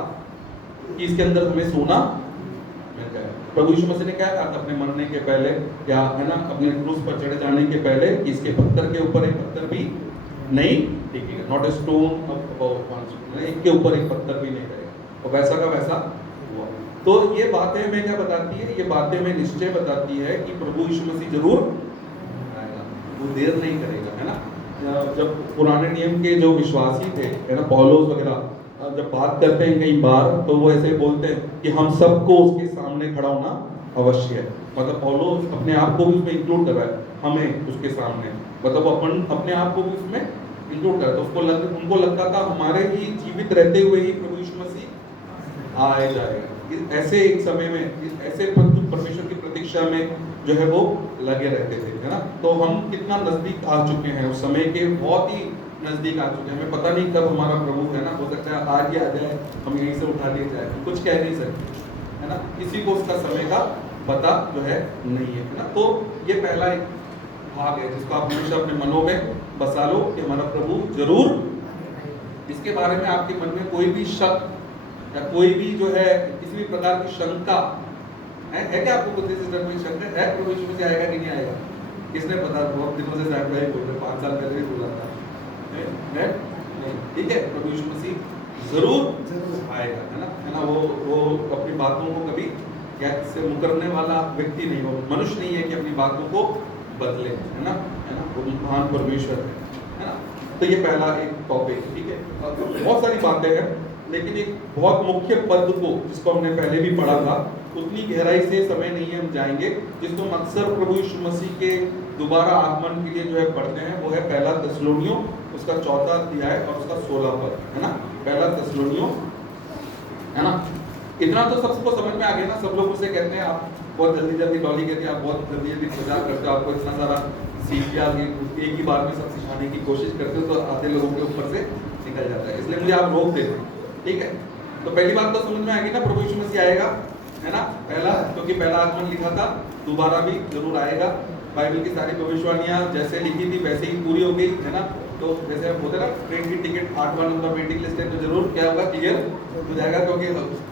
कि इसके अंदर हमें सोना मिल जाए। प्रभु यीशु मसीह ने क्या कहा था अपने मरने के पहले, या है ना अपने क्रूस पर चढ़े जाने के पहले, कि इसके पत्थर के ऊपर एक पत्थर भी नहीं टिकेगा, नॉट ए स्टोन एक के ऊपर एक पत्थर भी नहीं रहेगा। और वैसा का वैसा हुआ। तो ये बातें हमें क्या बताती है? ये बातें हमें निश्चय बताती है कि प्रभु यीशु मसीह जरूर आएगा, वो देर नहीं करेगा, है ना। जब पुराने नियम के जो विश्वासी थे, है ना, पौलुस वगैरह, जब बात करते हैं कई बार तो वो ऐसे बोलते हैं कि हम सबको उसके सामने खड़ा होना अवश्य है। मतलब पौलुस अपने आप को भी उसमें इंक्लूड कर रहा है, हमें उसके सामने, मतलब अपन अपने आप को भी उसमें इंक्लूड कर रहा है। तो उनको लगता था हमारे ही जीवित रहते हुए ही प्रभु यीशु मसीह आए जाएगा। ऐसे एक समय में ऐसे परमेश्वर की प्रतीक्षा में जो है वो लगे रहते थे, है ना। तो हम कितना नजदीक आ चुके हैं, उस समय के बहुत ही नजदीक आ चुके हैं। हमें पता नहीं कब हमारा प्रभु, है ना, हो सकता है आज ही आ जाए, हम यहीं से उठा लिए जाए, कुछ कह नहीं सकते, है ना। किसी को उसका समय का पता जो है नहीं है ना। तो ये पहला एक भाग है जिसको आप हमेशा अपने मनों में बसा लो कि हमारा प्रभु जरूर, इसके बारे में आपके मन में कोई भी शक या कोई भी जो है किसी भी प्रकार की शंका है क्या? आपको कुछ कोई शंका है प्रभु यीशु मसीह आएगा कि नहीं आएगा? किसने पता? बहुत दिनों से साहब भाई बोल रहे, 5 साल पहले भी बोला था, है नहीं, ठीक है। प्रभु यीशु मसीह जरूर आएगा, है ना। वो अपनी बातों को कभी क्या से मुकरने वाला व्यक्ति नहीं, वो मनुष्य नहीं है कि अपनी बातों को बदले, है ना, वो महान परमेश्वर है ना। तो ये पहला एक टॉपिक, ठीक है। बहुत सारी बातें हैं लेकिन एक बहुत मुख्य पद को जिसको हमने पहले भी पढ़ा था, उतनी गहराई से समय नहीं है हम जाएंगे, जिसको हम अक्सर प्रभु यीशु मसीह के दोबारा आगमन के लिए जो है पढ़ते हैं। वो है पहला थिस्सलुनीयों, उसका 4वां अध्याय और उसका 16 पद, है ना। पहला थिस्सलुनीयों, है ना। इतना तो सबको समझ में आ गया ना। सब लोग उसे कहते हैं, आप बहुत जल्दी जल्दी डॉली कहती है, आप बहुत जल्दी जल्दी प्रचार करते हो, आपको इतना सारा सीख लिया, एक ही बार में सब सिखाने की कोशिश करते हो तो आधे लोगों के ऊपर से निकल जाता है, इसलिए मुझे आप रोक देते हैं, ठीक है। तो पहली बात तो समझ में आएगी ना, प्रभु यीशु मसीह आएगा, है ना, पहला, क्योंकि पहला आगमन लिखा था, दोबारा भी जरूर आएगा। बाइबल की सारी भविष्यवाणियां जैसे लिखी थी वैसे ही पूरी हो गई, है ना। तो जैसे हम बोलते ना, ट्रेन की टिकट 8वां नंबर वेटिंग लिस्ट है तो जरूर क्या होगा, क्लियर हो जाएगा, क्योंकि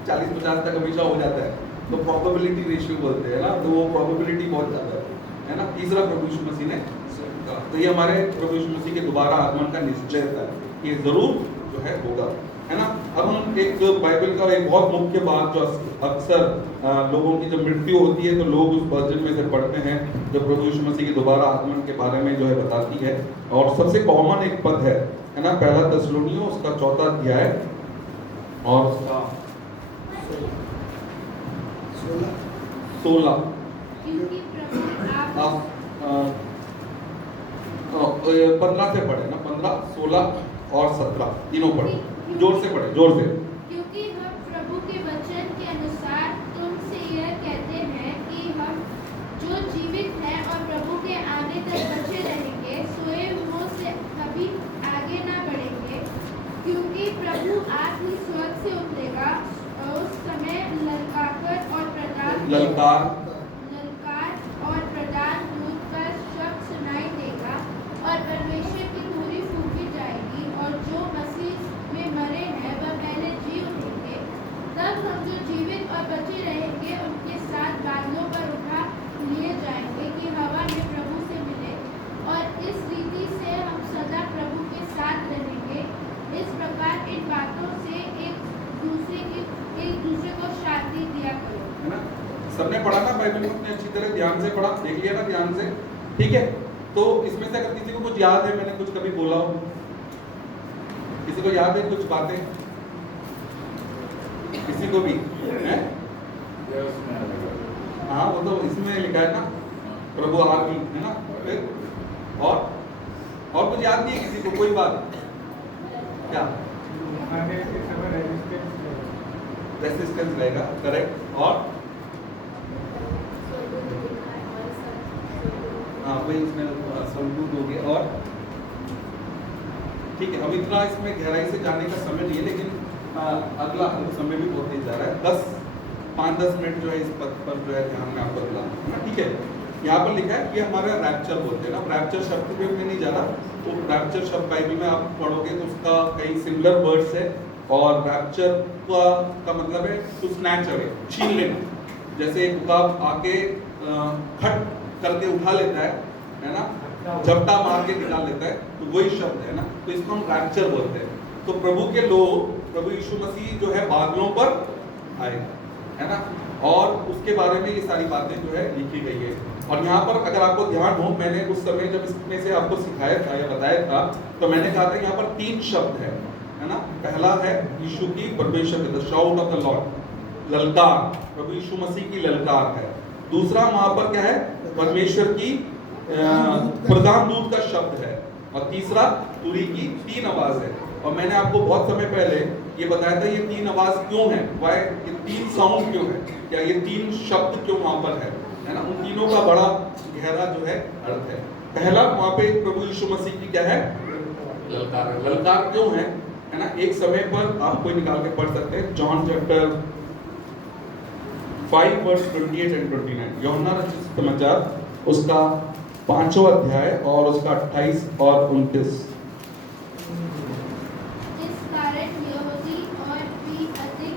40-50 तक हमेशा हो जाता है। तो प्रोबेबिलिटी रेशियो बोलते हैं ना, तो वो प्रोबेबिलिटी बहुत ज्यादा है ना। तीसरा प्रभु यीशु मसीह ने, तो ये हमारे प्रभु यीशु मसीह के दोबारा आगमन का निश्चयता है, ये जरूर जो है होगा, है ना। अब हम एक बाइबल का एक बहुत मुख्य बात जो अक्सर लोगों की जब मृत्यु होती है तो लोग उस वर्जन में से पढ़ते हैं जो प्रभु यीशु मसीह के दोबारा आगमन के बारे में जो है बताती है। और सबसे कॉमन एक पद है ना, पहला थिस्सलुनीयों उसका 4वां अध्याय और उसका 16। आप 15 से पढ़े ना, 15, 16 और 17 तीनों पढ़े, जोर से पढ़े, जोर से। क्योंकि हम प्रभु के वचन के अनुसार तुमसे यह कहते हैं कि हम जो जीवित हैं और प्रभु के आने तक बचे रहेंगे, सोए हुओं से कभी आगे ना बढ़ेंगे, क्योंकि प्रभु आप ही स्वर्ग से उतरेगा, उस समय ललकार और प्रधान दूत का शब्द सुनाई देगा और परमेश्वर की धूरी फूंकी जाएगी, और जो मसीह में मरे हैं वह पहले जी उठेंगे। तब हम जो जीवित और बचे रहेंगे उनके साथ बादलों पर उठा लिए जाएंगे कि हवा में प्रभु से मिले, और इस रीति से हम सदा प्रभु के साथ रहेंगे। इस प्रकार इन बातों से एक दूसरे को शांति दिया करो, है ना। सबने पढ़ा ना बाइबल में, अपने अच्छी तरह ध्यान से पढ़ा, देख लिया ना ध्यान से, ठीक है। तो इसमें से अगर किसी को कुछ याद है, मैंने कुछ कभी बोला हो, किसी को याद है कुछ बातें, किसी को भी है? हाँ, वो तो इसमें लिखा है ना, प्रभु आदि है ना। फिर और कुछ याद नहीं है किसी को? कोई बात क्या? आगे के समय रेसिस्टेंस रहेगा, करेक्ट। और हाँ, वही इसमें संबूत हो गया। और ठीक है, अब इतना इसमें गहराई से जाने का समय नहीं है, लेकिन अगला समय भी बहुत तेज जा रहा है। 5-10 मिनट जो है इस पद पर जो है ध्यान में आपको दिलाना है ना। ठीक है, यहाँ पर लिखा है कि हमारा रैप्चर बोलते हैं ना। रैप्चर शब्द पे मैं नहीं जा रहा, तो रैप्चर शब्द बाइबल में आप पढ़ोगे तो उसका कई सिमिलर वर्ड्स है। और रैप्चर का मतलब है टू स्नैच अवे, छीन लेना। जैसे एक उकाब आके खट करके उठा लेता है ना, झपटा मार के निकाल लेता है, तो वही शब्द है ना। तो इसको हम रैप्चर बोलते हैं। तो प्रभु के लोग, प्रभु यीशु मसीह जो है बादलों पर आएगा, है ना। और उसके बारे में ये सारी बातें जो है लिखी गई है। और यहाँ पर अगर आपको ध्यान हो, मैंने उस समय जब इसमें से आपको सिखाया था या बताया था, तो मैंने कहा था यहाँ पर 3 शब्द है ना। पहला है यीशु की, परमेश्वर की, the shout of the Lord, ललकार, प्रभु यीशु मसीह की ललकार है। दूसरा वहां पर क्या है? परमेश्वर की प्रधान दूत का शब्द है। और तीसरा तुरी की 3 आवाज है। और मैंने आपको बहुत समय पहले ये बताया था, ये 3 आवाज क्यों है, वाई, ये 3 साउंड क्यों है, क्या ये 3 शब्द क्यों वहां पर है ना। उन तीनों का बड़ा गहरा जो है अर्थ है। पहला वहां पे प्रभु यीशु मसीह की क्या है? ललकार है। ललकार क्यों है ना। एक समय पर आप कोई निकाल के पढ़ सकते हैं, जॉन चैप्टर 5 वर्स 28 एंड 29, यूहन्ना रचित समाचार उसका 5वां अध्याय और उसका 28 और 29। इस कारण यहूदी और भी अधिक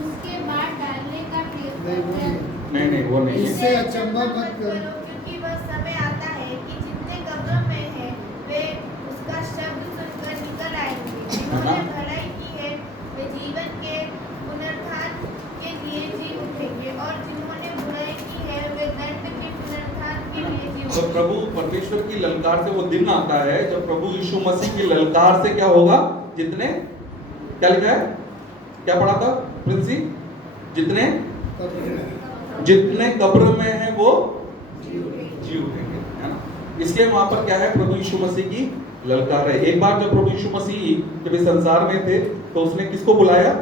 उसके मार डालने का प्रयत्न नहीं, वो नहीं है। इससे अचंभा मत करो, क्योंकि वह समय आता है कि जितने कब्रों में हैं वे उसका शब्द सुनकर निकल आएंगे। जिन्होंने भलाई की है वे जीवन के पुनरुत्थान के लिए जी उठेंगे, और जिन्होंने बुराई की है वे दंड के पुनरुत्थान के लिए जी तो उठेंगे। प्रभु परमेश्वर की ललकार से वो दिन आता है जब प्रभु यीशु मसीह की ललकार से क्या होगा? जितने, क्या लिखा है, क्या पढ़ा था प्रिंसी? जितने कब्र में हैं वो जी उठेंगे, है ना। इसलिए वहां पर क्या है? प्रभु यीशु मसीह की ललकार है। एक बार जब प्रभु यीशु मसीह जब इस संसार में थे, तो उसने किसको बुलाया?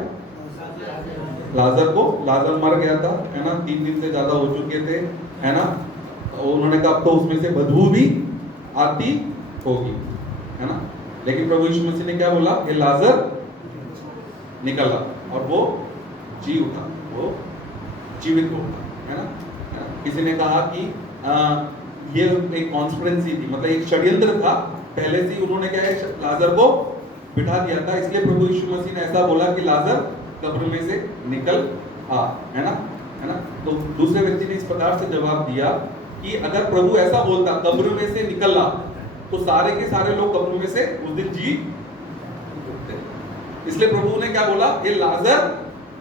लाजर को। लाजर मर गया था, है ना, 3 दिन से ज्यादा हो चुके थे, है ना। और उन्होंने कहा अब तो उसमें से बदबू भी आती होगी, है ना। लेकिन प्रभु यीशु मसीह ने क्या बोला? ये लाजर निकला और वो जी उठा, वो जीवित हो उठा, है ना। किसी ने कहा कि ये एक कॉन्स्पिरेंसी थी, मतलब एक षड्यंत्र था। पहले से ही उन्होंने क्या है, लाजर को बिठा दिया था। इसलिए प्रभु यीशु मसीह ने ऐसा बोला कि लाजर कब्र में से निकल आ, है ना। तो दूसरे व्यक्ति ने इस प्रकार से जवाब दिया कि अगर प्रभु ऐसा बोलता कब्र में से निकल आ, तो सारे के सारे लोग कब्र में से उस दिन जी उठते। इसलिए प्रभु ने क्या बोला? ये लाजर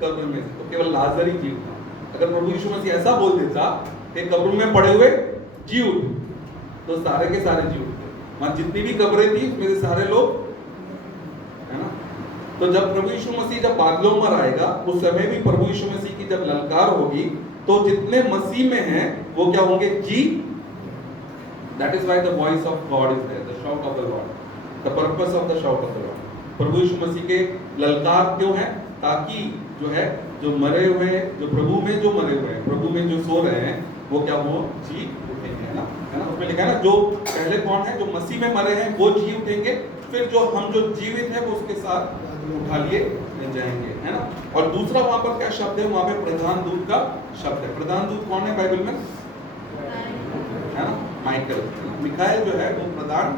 कब्र में से, तो केवल लाजर ही जी उठा। अगर प्रभु यीशु मसीह ऐसा बोल देता कि कब्र में पड़े हुए जी उठ, तो सारे के सारे जी उठते। वहां जितनी भी कब्रें थी उसमें से सारे लोग, है ना। तो जब प्रभु यीशु मसीह जब बादलों पर आएगा, उस समय भी प्रभु यीशु मसीह की जब ललकार होगी, तो जितने मसीह में हैं वो क्या होंगे? जी। That is why the voice of God is there, the shout of the Lord, the purpose of the shout of the Lord. प्रभु यीशु मसीह के ललकार क्यों है? ताकि जो है, जो मरे हुए, जो प्रभु में जो मरे हुए हैं, प्रभु में जो सो रहे हैं, वो क्या हो? जी उठेंगे, है ना। उसमें लिखा है ना, जो पहले कौन है? जो मसीह में मरे हैं वो जी उठेंगे, फिर जो हम जो जीवित हैं वो उसके साथ उठा लिए जाएंगे, है ना। और दूसरा वहां पर क्या शब्द है? वहां पे प्रधान दूत का शब्द है। प्रधान दूत कौन है बाइबल में? है ना, माइकल। मिकाएल जो है वो प्रधान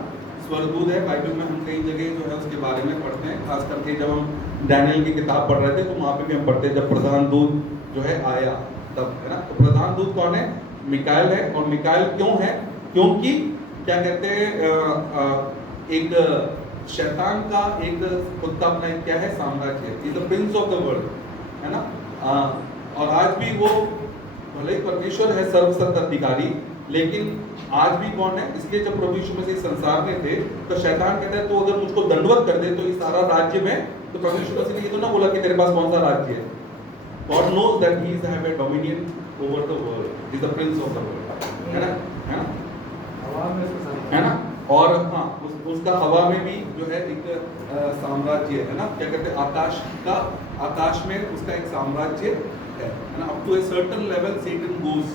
स्वर्गदूत है। बाइबल में हम कई जगह जो है उसके बारे में पढ़ते हैं, खास करके जब हम डैनियल की किताब पढ़ रहे थे तो वहां पे भी हम पढ़ते हैं जब प्रधान दूत जो है आया तब, है ना। तो प्रधान दूत कौन है? मिकाएल है। और मिकाएल क्यों है? क्योंकि क्या कहते हैं, एक शैतान का एक खुद का अपना क्या है? साम्राज्य, is the Prince of the world, है ना। और आज भी वो भले ही परमेश्वर है सर्वशक्त अधिकारी, लेकिन आज भी कौन है, इसलिए जब प्रभु यीशु मसीह संसार में थे तो शैतान कहता है तो अगर मुझको दंडवत कर दे तो ये सारा राज्य में, तो प्रभु यीशु मसीह ने ये तो ना बोला कि तेरे पास कौन सा राज्य है। God knows that he is have a dominion over the world. He is the prince of the world. है ना, है ना, हवा में उसको सामने है ना। और हाँ, उसका हवा में भी जो है एक साम्राज्य है ना, क्या कहते हैं, आकाश में उसका एक साम्राज्य है ना। Up to a certain level Satan goes,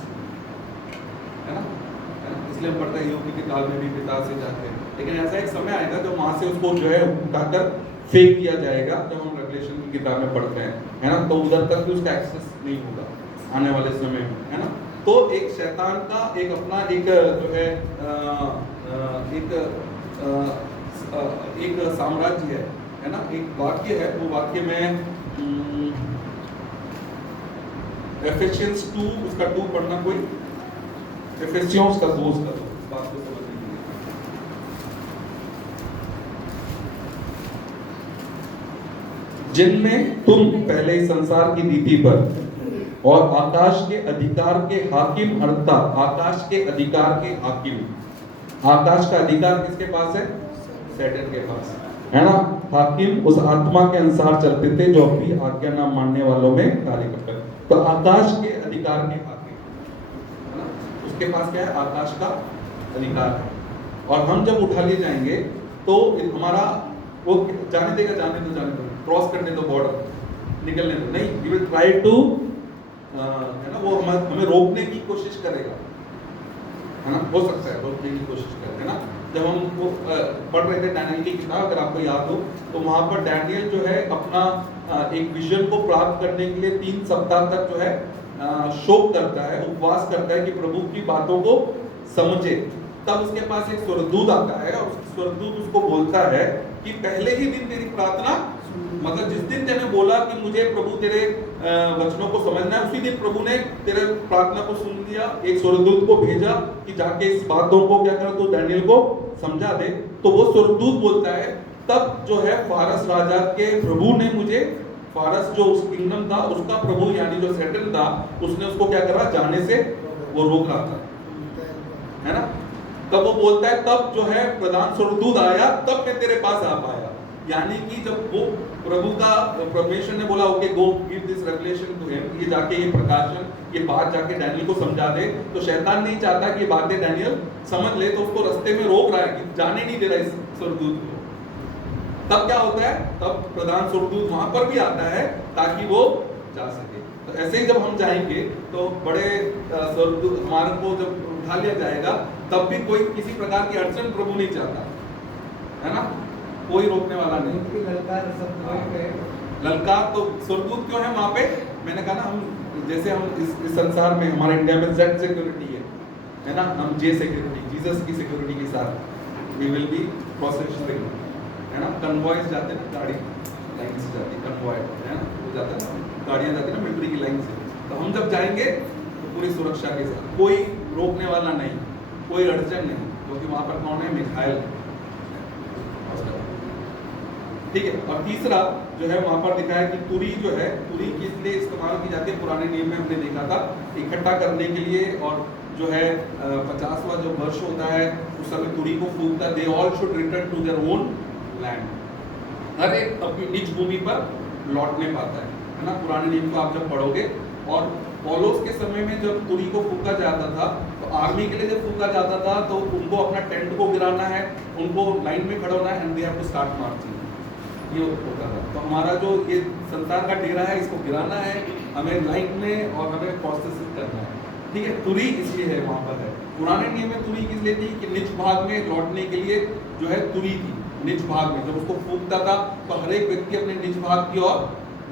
है ना, इसलिए हम पढ़ते हैं योग की काल में भी पिता से जाते हैं, लेकिन ऐसा एक समय आएगा जब वहां से उसको जो है उठाकर फेंक दिया जाएगा, जब हम रेवलेशन की किताब में पढ़ते हैं, है ना, तो उधर तक भी उसका एक्सेस नहीं होगा आने वाले समय में, है ना। तो एक शैतान का एक अपना एक जो है एक साम्राज्य है ना। एक वाक्य है, वो वाक्य में एफिशिएंस 2 उसका 2 पढ़ना कोई, एफिशियंस का 2 उसका 2 बात को समझने के लिए। जिनमें तुम पहले संसार की रीति पर और आकाश के अधिकार के हाकिम, अर्थात आकाश के अधिकार के हाकिम, आकाश का अधिकार किसके पास है, सैटन के पास, है ना। हाकिम उस आत्मा के अनुसार चलते थे जो अपनी आज्ञा न मानने वालों में कार्य करते हैं। तो आकाश के अधिकार के हाकिम, है ना, उसके पास क्या है, आकाश का अधिकार है। और हम जब उठा लिए जाएंगे तो हमारा वो जाने देगा, जाने दो, क्रॉस करने दो बॉर्डर, निकलने दो, नहीं, वी विल ट्राई टू, है ना, वो हमें रोकने की कोशिश करेगा, है ना, हो सकता है रोकने की कोशिश करे, है ना। जब हम वो पढ़ रहे थे डैनियल की किताब, अगर आपको याद हो, तो वहां पर डैनियल जो है अपना एक विजन को प्राप्त करने के लिए 3 सप्ताह तक जो है शोक करता है, उपवास करता है कि प्रभु की बातों को समझे। तब उसके पास एक स्वर्गदूत आता है और स्वर्गदूत उसको बोलता है कि पहले ही दिन तेरी प्रार्थना, मतलब जिस दिन तेने बोला कि मुझे प्रभु तेरे वचनों को समझना है, उसी दिन प्रभु ने तेरे प्रार्थना को सुन लिया, एक स्वर्गदूत को भेजा कि जाके इस बातों को क्या कर, तो डैनियल को समझा दे। तो वो स्वर्गदूत बोलता है, तब जो है फारस राजा के प्रभु ने मुझे, फारस जो उस किंगडम था उसका प्रभु यानी जो सैटन था, उसने उसको क्या करा, जाने से वो रोक रहा था, है ना। तब वो बोलता है, तब जो है प्रधान स्वर्गदूत आया, तब मैं तेरे पास आ पाया। यानी कि जब वो प्रभु का, परमेश्वर ने बोला okay go give this revelation to him, ये जाके ये प्रकाशन, ये बात जाके डैनियल को समझा दे, तो शैतान नहीं चाहता कि ये बातें डैनियल समझ ले, तो उसको रास्ते में रोक रहा है कि जाने नहीं दे रहा इस स्वर्गदूत को। तब क्या होता है, तब प्रधान स्वर्गदूत वहां पर भी आता है ताकि वो जा सके। तो ऐसे ही जब हम जाएंगे तो बड़े स्वर्गदूत हमारे को जब उठा लिया जाएगा, तब भी कोई किसी प्रकार की अड़चन प्रभु नहीं चाहता, है ना, कोई रोकने वाला नहीं। ललकार सब वहीं पे, ललकार तो स्वर्गदूत क्यों है वहां पे, मैंने कहा ना, हम जैसे हम इस संसार में, हमारे इंडिया में Z सिक्योरिटी है ना, हम J सिक्योरिटी, जीसस की सिक्योरिटी के साथ वी विल बी प्रोसेसिंग, है ना। कन्वॉयज जाते ना, गाड़ी लाइन से जाती है, कन्वॉय, है ना, वो जाता है ना, गाड़ियां जाती है ना मिलिट्री की लाइन से। तो हम जब जाएंगे तो पूरी सुरक्षा के साथ, कोई रोकने वाला नहीं, कोई अड़चन नहीं, क्योंकि वहां पर कौन है, मिखाइल, ठीक है। और तीसरा जो है वहां पर दिखा है कि तुरी जो है, तुरी किस लिए इस्तेमाल की जाती है, पुराने नियम में हमने देखा था, इकट्ठा करने के लिए। और जो है 50वां जो वर्ष होता है उस समय तुरी को फूंकता, they all should return to their own land, हर एक अपनी निज भूमि पर लौटने पाता है ना। पुराने नियम को आप जब पढ़ोगे, और पौलुस के समय में जब तुरी को फूंका जाता था, तो आर्मी के लिए जब फूंका जाता था तो उनको अपना टेंट को गिराना है, उनको लाइन में खड़ा होना है, and they have to start marching, ये होता था। तो हमारा जो ये संसार का डेरा है, इसको गिराना है हमें लाइन में, और हमें प्रोसेस करना है, ठीक है। तुरी इसलिए है वहां पर है। पुराने नियम में तुरी किस लिए थी, कि निज भाग में लौटने के लिए जो है तुरी थी, निज भाग में जब उसको फूंकता था तो हर एक व्यक्ति अपने निज भाग की ओर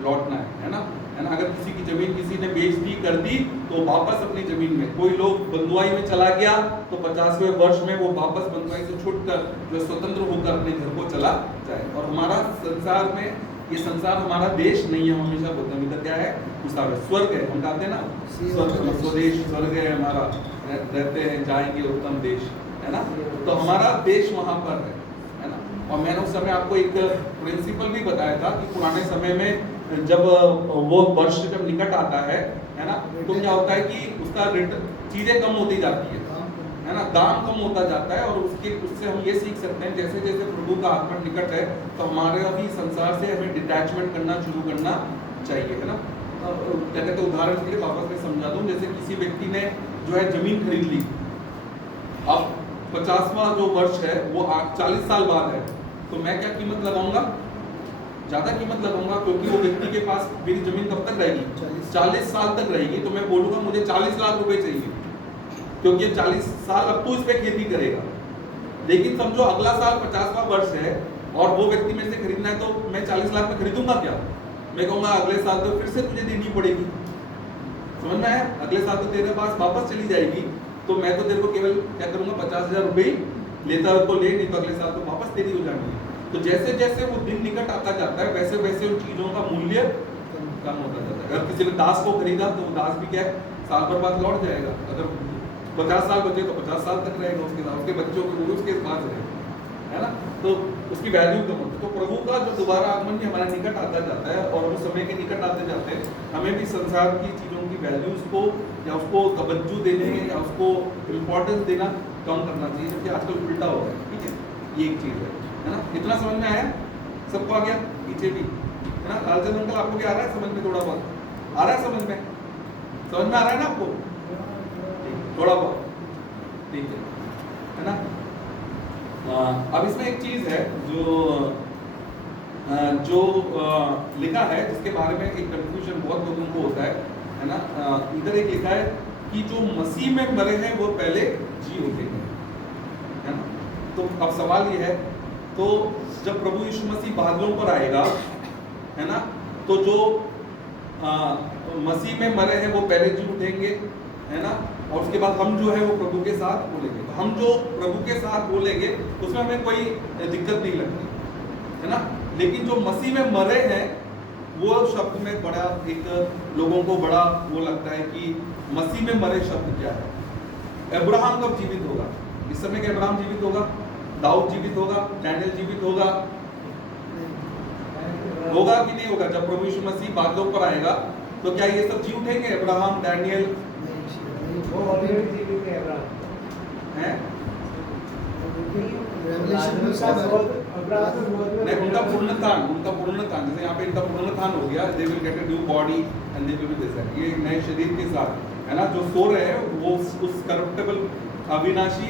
लौटना है ना, है ना। अगर किसी की जमीन किसी ने बेच दी, कर दी, तो वापस अपनी जमीन में, कोई लोग बंधुआई में चला गया तो 50वें वर्ष में वो वापस बंधुआई से छूटकर जो स्वतंत्र होकर अपने घर को चला जाए। और हमारा संसार में, ये संसार हमारा देश नहीं है, हमेशा बोलते हैं इधर क्या है, स्वर्ग है, हम कहते हैं ना, स्वर्ग, स्वदेश स्वर्ग है हमारा, रहते हैं, जाएंगे उत्तम देश, है ना। तो हमारा देश वहां पर है ना। और मैंने उस समय आपको एक प्रिंसिपल भी बताया था कि पुराने समय में जब वो वर्ष जब निकट आता है ना, तो क्या होता है कि उसका चीजें कम होती जाती है, है ना, दाम कम होता जाता है, और उससे हम ये सीख सकते हैं जैसे जैसे प्रभु का आगमन निकट है तो हमारे अभी संसार से हमें डिटैचमेंट करना शुरू करना चाहिए, है ना। क्या कहते हैं, उदाहरण के लिए वापस मैं समझा दूं, जैसे किसी व्यक्ति ने जो है जमीन खरीद ली, अब 50वां जो वर्ष है वो 40 साल बाद है, तो मैं क्या कीमत लगाऊंगा, ज्यादा कीमत लगाऊंगा, क्योंकि वो व्यक्ति के पास मेरी जमीन कब तक रहेगी, 40 साल तक रहेगी, तो मैं बोलूंगा मुझे 40 लाख रुपए चाहिए, क्योंकि 40 साल अब तो इस पे खेती करेगा। लेकिन समझो अगला साल 50वां वर्ष है और वो व्यक्ति मेरे से खरीदना है, तो मैं 40 लाख में खरीदूंगा क्या, मैं कहूंगा अगले साल तो फिर से तुझे देनी पड़ेगी, समझ में आया, अगले साल तो तेरे पास वापस चली जाएगी, तो मैं तो तेरे को केवल क्या करूंगा 50,000 रुपए लेता है तो ले, नहीं तो अगले साल तो वापस तेरी हो जानी है। तो जैसे जैसे वो दिन निकट आता जाता है वैसे वैसे उन चीजों का मूल्य कम होता जाता है। अगर किसी ने दास को खरीदा तो वो दास भी क्या है, साल भर बाद लौट जाएगा, अगर 50 साल बचे तो 50 साल तक रहेगा उसके साथ, उसके बच्चों को उसके पास रहेगा, है ना, तो उसकी वैल्यू कम होती है। तो प्रभु का जो दोबारा आगमन भी हमारे निकट आता जाता है, और उस समय के निकट आते जाते हैं हमें भी संसार की चीज़ों की वैल्यूज को या उसको तवज्जो देने या उसको इम्पोर्टेंस देना कम करना चाहिए, क्योंकि आजकल उल्टा हो रहा है। ठीक है, ये एक चीज़ है ना। इतना समझ में आया, सबको आ गया, पीछे भी है ना। लालचंद अंकल आपको भी आ रहा है समझ में, थोड़ा बहुत आ रहा है समझ में, समझ में आ रहा है ना आपको, थोड़ा बहुत, ठीक है ना। अब इसमें एक चीज है जो लिखा है, जिसके बारे में एक कंफ्यूजन बहुत लोगों को होता है ना। इधर एक लिखा है कि जो मसीह में मरे हैं वो पहले जी उठेंगे, है ना। तो अब सवाल ये है, तो जब प्रभु यीशु मसीह बादलों पर आएगा, है ना, तो जो मसीह में मरे हैं वो पहले जी उठेंगे, है ना, और उसके बाद हम जो है वो प्रभु के साथ बोलेंगे। तो हम जो प्रभु के साथ बोलेंगे उसमें हमें कोई दिक्कत नहीं लगती, है ना। लेकिन जो मसीह में मरे हैं वो शब्द में बड़ा एक लोगों को बड़ा वो लगता है कि मसीह में मरे शब्द क्या है। अब्राहम कब जीवित होगा, इस समय के अब्राहम जीवित होगा, दाऊद जीवित होगा, डैनियल जीवित होगा कि नहीं होगा। जब प्रभु यीशु मसीह बादलों पर आएगा तो क्या ये सब जी उठेंगे, अब्राहम, डैनियल, वो अभी भी जीवित है अब्राहम हैं? नहीं, उनका पुनरुत्थान जैसे यहाँ पे इनका पुनरुत्थान हो गया, they will get a new body and they will be this, ये नए शरीर के साथ, है ना। जो सो रहे हैं वो उस करप्टेबल विनाशी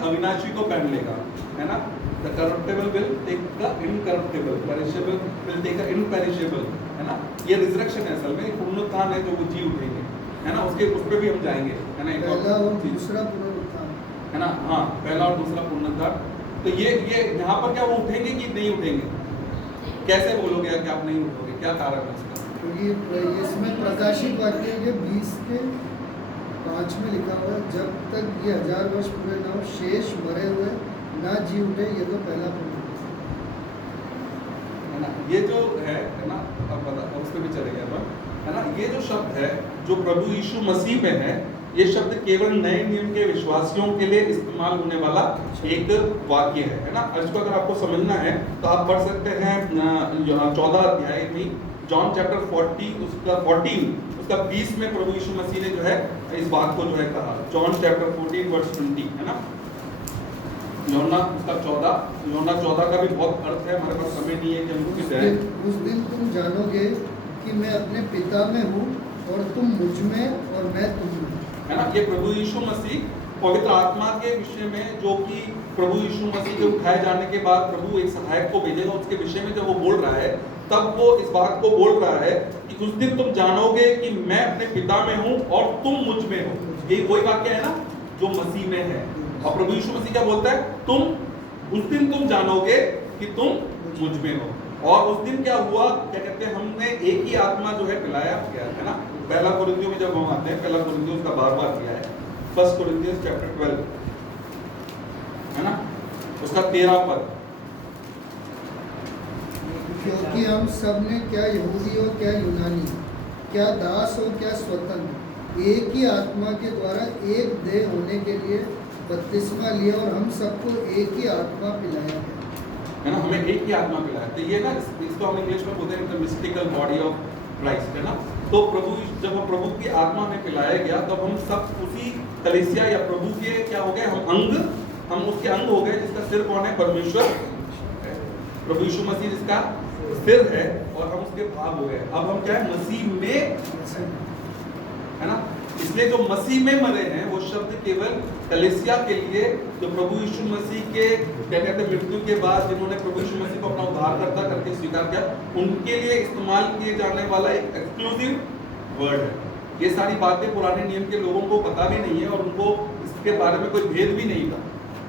अविनाशी को पहन लेगा, है ना। The corruptible will take the incorruptible, perishable will take the imperishable, है ना। ये रिजरेक्शन है असल में, पुनरुत्थान है जो वो जी उठेंगे, है ना। उस पे भी हम जाएंगे, है ना। पहला और दूसरा पुनरुत्थान, है ना, हाँ, पहला और दूसरा पुनरुत्थान। तो ये यहाँ पर क्या वो उठेंगे कि नहीं उठेंगे, कैसे बोलोगे कि आप नहीं उठोगे, क्या कारण है उसका? क्योंकि इसमें प्रकाशित वाक्य के 20:5 में लिखा हुआ है, जब तक ये 1000 वर्ष पूरे ना हो शेष मरे हुए ना जी उठे, ये तो पहला पुनरुत्थान है ना। ये जो है ना, अब बता उस पर भी चले गए अपन, है ना। ये जो शब्द है जो प्रभु यीशु मसीह में है, ये शब्द केवल नए नियम के विश्वासियों के लिए इस्तेमाल होने वाला एक वाक्य है ना। इसको अगर आपको समझना है तो आप पढ़ सकते हैं 14 अध्याय में, जॉन चैप्टर 14 उसका 20 में प्रभु यीशु मसीह ने जो है इस बात को जो है कहा। जॉन चैप्टर 14 वर्स 20, है ना। यूहन्ना उसका 14 का भी बहुत अर्थ है, हमारे पास समय नहीं है कि हम किस है। उस दिन तुम जानोगे कि मैं अपने पिता में हूँ और तुम मुझ में और मैं तुम में, है ना। ये प्रभु यीशु मसीह पवित्र आत्मा के विषय में, जो कि प्रभु यीशु मसीह के उठाए जाने के बाद प्रभु एक सहायक को भेजेगा, उसके विषय में जब वो बोल रहा है तब वो इस बात को बोल रहा है कि उस दिन तुम जानोगे कि मैं अपने पिता में हूँ और तुम मुझ में हो। ये वही वाक्य है ना जो मसीह में है। और प्रभु यीशु मसीह क्या बोलता है, तुम उस दिन तुम जानोगे कि तुम मुझ में हो। और उस दिन क्या हुआ, क्या कहते हैं, हमने एक ही आत्मा जो है पिलाया गया, है ना। पहला कोरिन्थियों में जब हम आते हैं, पहला कोरिन्थियों उसका बार किया है, 1 कोरिन्थियंस चैप्टर 12, है ना, उसका 13 पद। क्योंकि हम सब ने क्या यहूदी हो क्या यूनानी, क्या दास हो क्या स्वतंत्र, एक ही आत्मा के द्वारा एक देह होने के लिए बपतिस्मा लिया और हम सबको एक ही आत्मा पिलाया गया, है ना। हमें एक ही आत्मा पिलाया। तो ये ना, इसको हम इंग्लिश में बोलते हैं the mystical body of Christ, है ना। तो जब हम प्रभु की आत्मा में पिलाया गया तब हम सब उसी कलीसिया या प्रभु के क्या हो गए, हम उसके अंग हो गए, जिसका सिर कौन है, परमेश्वर, प्रभु यीशु मसीह जिसका सिर है, और हम उसके भाग हो गए। अब हम क्या है, मसीह में, है ना। इसलिए जो मसीह में मरे हैं वो शब्द केवल कलीसिया के लिए, जो प्रभु यीशु मसीह के क्या कहते हैं मृत्यु के बाद जिन्होंने प्रभु यीशु मसीह को अपना उद्धारकर्ता करके स्वीकार किया, उनके लिए इस्तेमाल किए जाने वाला एक एक्सक्लूसिव वर्ड है। ये सारी बातें पुराने नियम के लोगों को पता भी नहीं है और उनको इसके बारे में कोई भेद भी नहीं था।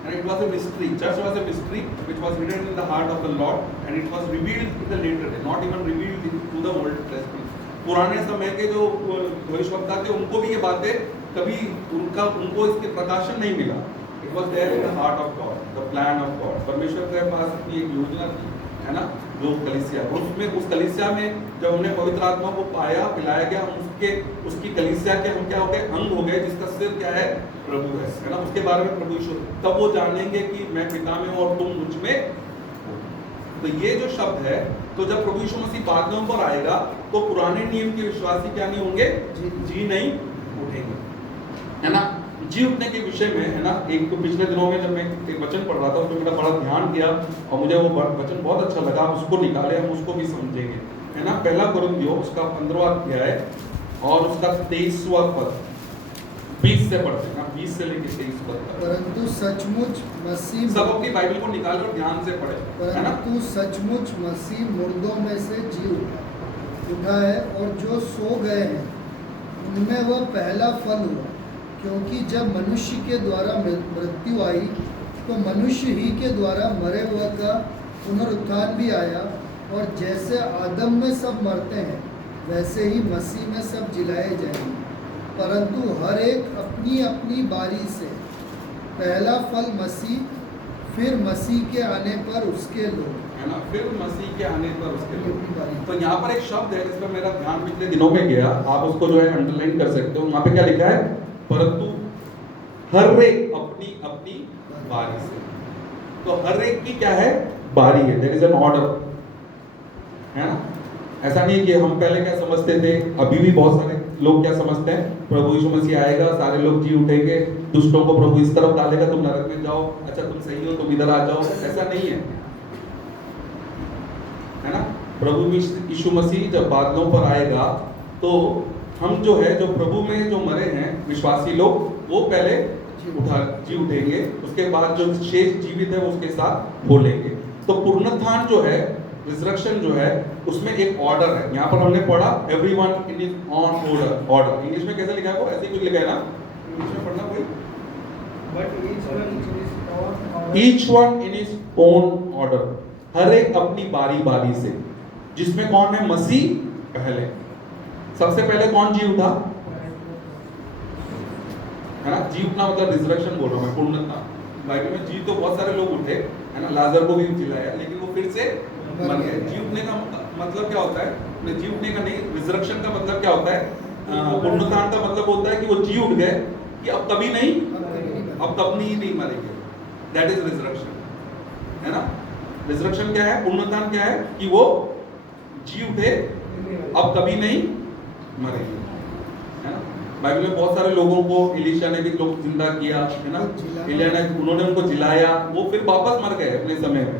And it was a mystery. Church was a mystery which was hidden in the heart of the Lord, and it was revealed in the later day, not even revealed to the Old Testament. पुराने समय के जो भविष्यवक्ता थे उनको भी ये बातें कभी उनको इसके प्रकाशन नहीं मिला। It was there in the heart of God, the plan of God. परमेश्वर के पास अपनी एक योजना थी, है ना, जो कलीसिया, उसमें उस कलीसिया में जब हमने पवित्र आत्मा को पाया, पिलाया गया, हम उसकी कलीसिया के हम क्या हो गए, अंग हो गए, जिसका सिर क्या है, प्रभु है ना। उसके बारे में प्रभु यीशु, तब वो जानेंगे कि मैं पिता में और तुम मुझ में। तो ये जो शब्द है, तो जब प्रभु यीशु मसीह बादलों पर आएगा तो पुराने नियम के विश्वासी क्या नहीं होंगे, जी नहीं उठेंगे, है ना। जी उठने के विषय में, है ना, एक तो पिछले दिनों में जब मैं एक वचन पढ़ रहा था उसमें मेरा बड़ा ध्यान किया और मुझे वो वचन बहुत अच्छा लगा, उसको निकाले, हम उसको भी समझेंगे, है ना। पहला कुरिन्थियों उसका 15वां अध्याय और उसका 23वां पद, 20 से पढ़ते हैं, 20 से लेकर 23 पद तक। परंतु सचमुच मसीह, सब अपनी बाइबल को निकाल कर ध्यान से पढ़े, है ना। परंतु सचमुच मसीह मुर्दों में से जी उठा है, और जो सो गए हैं उनमें वह पहला फल हुआ। क्योंकि जब मनुष्य के द्वारा मृत्यु आई तो मनुष्य ही के द्वारा मरे हुआ का पुनरुत्थान भी आया, और जैसे आदम में सब मरते हैं वैसे ही मसीह में सब जिलाए जाएंगे, परंतु हर एक अपनी अपनी बारी से। पहला फल मसीह, फिर मसीह के आने पर उसके लोग, है ना, फिर मसीह के आने पर उसके लोग। अपनी बारी। तो यहाँ पर एक शब्द है जिस पर मेरा ध्यान पिछले दिनों में गया, आप उसको जो है अंडरलाइन कर सकते हो। वहाँ पे क्या लिखा है, परंतु हर एक अपनी अपनी बारी से। तो हर एक की क्या है, बारी है, देयर इज एन ऑर्डर, है ना। ऐसा नहीं कि हम पहले क्या समझते थे, अभी भी बहुत सारे लोग क्या समझते हैं, प्रभु यीशु मसीह आएगा, सारे लोग जी उठेंगे, दुष्टों को प्रभु इस तरफ डालेगा, तुम नरक में जाओ, अच्छा तुम सही हो तुम इधर आ जाओ। ऐसा नहीं है ना। प्रभु यीशु मसीह जब बादलों पर आएगा तो हम जो है, जो प्रभु में जो मरे हैं विश्वासी लोग, वो पहले जी उठेंगे, उसके बाद जो शेष जीवित है वो उसके साथ हो लेंगे। तो पुनरुत्थान जो है, रिजरेक्शन जो है, उसमें एक ऑर्डर है। यहाँ पर हमने पढ़ा everyone in his own order. English में कैसे लिखा है, वो ऐसे ही कुछ लिखा है ना, इंग्लिश में पढ़ना कोई, But each one in his own order. Each one in his own order, हर एक अपनी बारी बारी से, जिसमें कौन है, मसीह पहले। सबसे पहले कौन जी उठा, है ना। जी उठना मतलब रिजरेक्शन बोल रहा हूं मैं, पुनरुत्थान। बाइबल में जी तो बहुत सारे लोग उठे, है ना, लाजर को भी जिलाया, लेकिन वो फिर से मर गए। जी उठने का मतलब क्या होता है, जी उठने का नहीं, रिजरेक्शन का मतलब क्या होता है, पुनरुत्थान का मतलब होता है कि वो जी उठ गए कि अब कभी नहीं, अब कभी नहीं मरेंगे, दैट इज रिजरेक्शन, है ना। रिजरेक्शन क्या है, पुनरुत्थान क्या है, कि वो जी उठे, अब कभी नहीं मरेंगे, है ना। बाइबल में बहुत सारे लोगों को एलीशा ने भी लोग जिंदा किया, है ना, एलिया ने, उन्होंने उनको जिलाया, वो फिर वापस मर गए अपने समय में,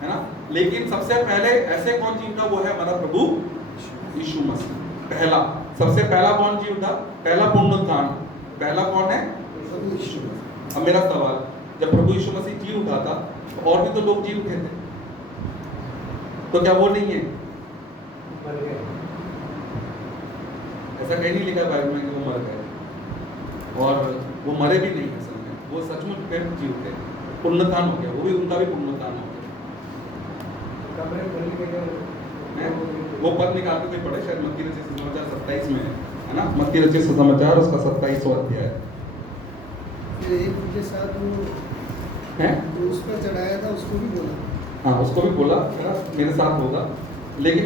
है ना। लेकिन सबसे पहले ऐसे कौन जी उठा, वो है हमारा प्रभु यीशु मसीह, पहला, सबसे पहला कौन जी उठा, पहला पुनरुत्थान, पहला कौन है, प्रभु यीशु मसीह। अब मेरा सवाल, जब प्रभु यीशु मसीह जी उठा था तो और भी तो लोग जी उठे थे, तो क्या वो नहीं है, मर गए। ऐसा कहीं नहीं लिखा बाइबल में कि वो मर गए, और वो मरे भी नहीं असल में, वो सचमुच फिर जी उठे, पुनरुत्थान हो गया, वो भी उनका भी पुनरुत्थान हो गया। कब्रें खुल के जो हैं? वो पद निकाल के पढ़े, शायद मत्ती रचित सुसमाचार 27 में है ना, मत्ती रचित सुसमाचार उसका 27वां अध्याय फिर एक उनके साथ वो है, जो उस पर चढ़ाया था उसको भी बोला, हाँ उसको भी बोला, है ना, मेरे साथ होगा। लेकिन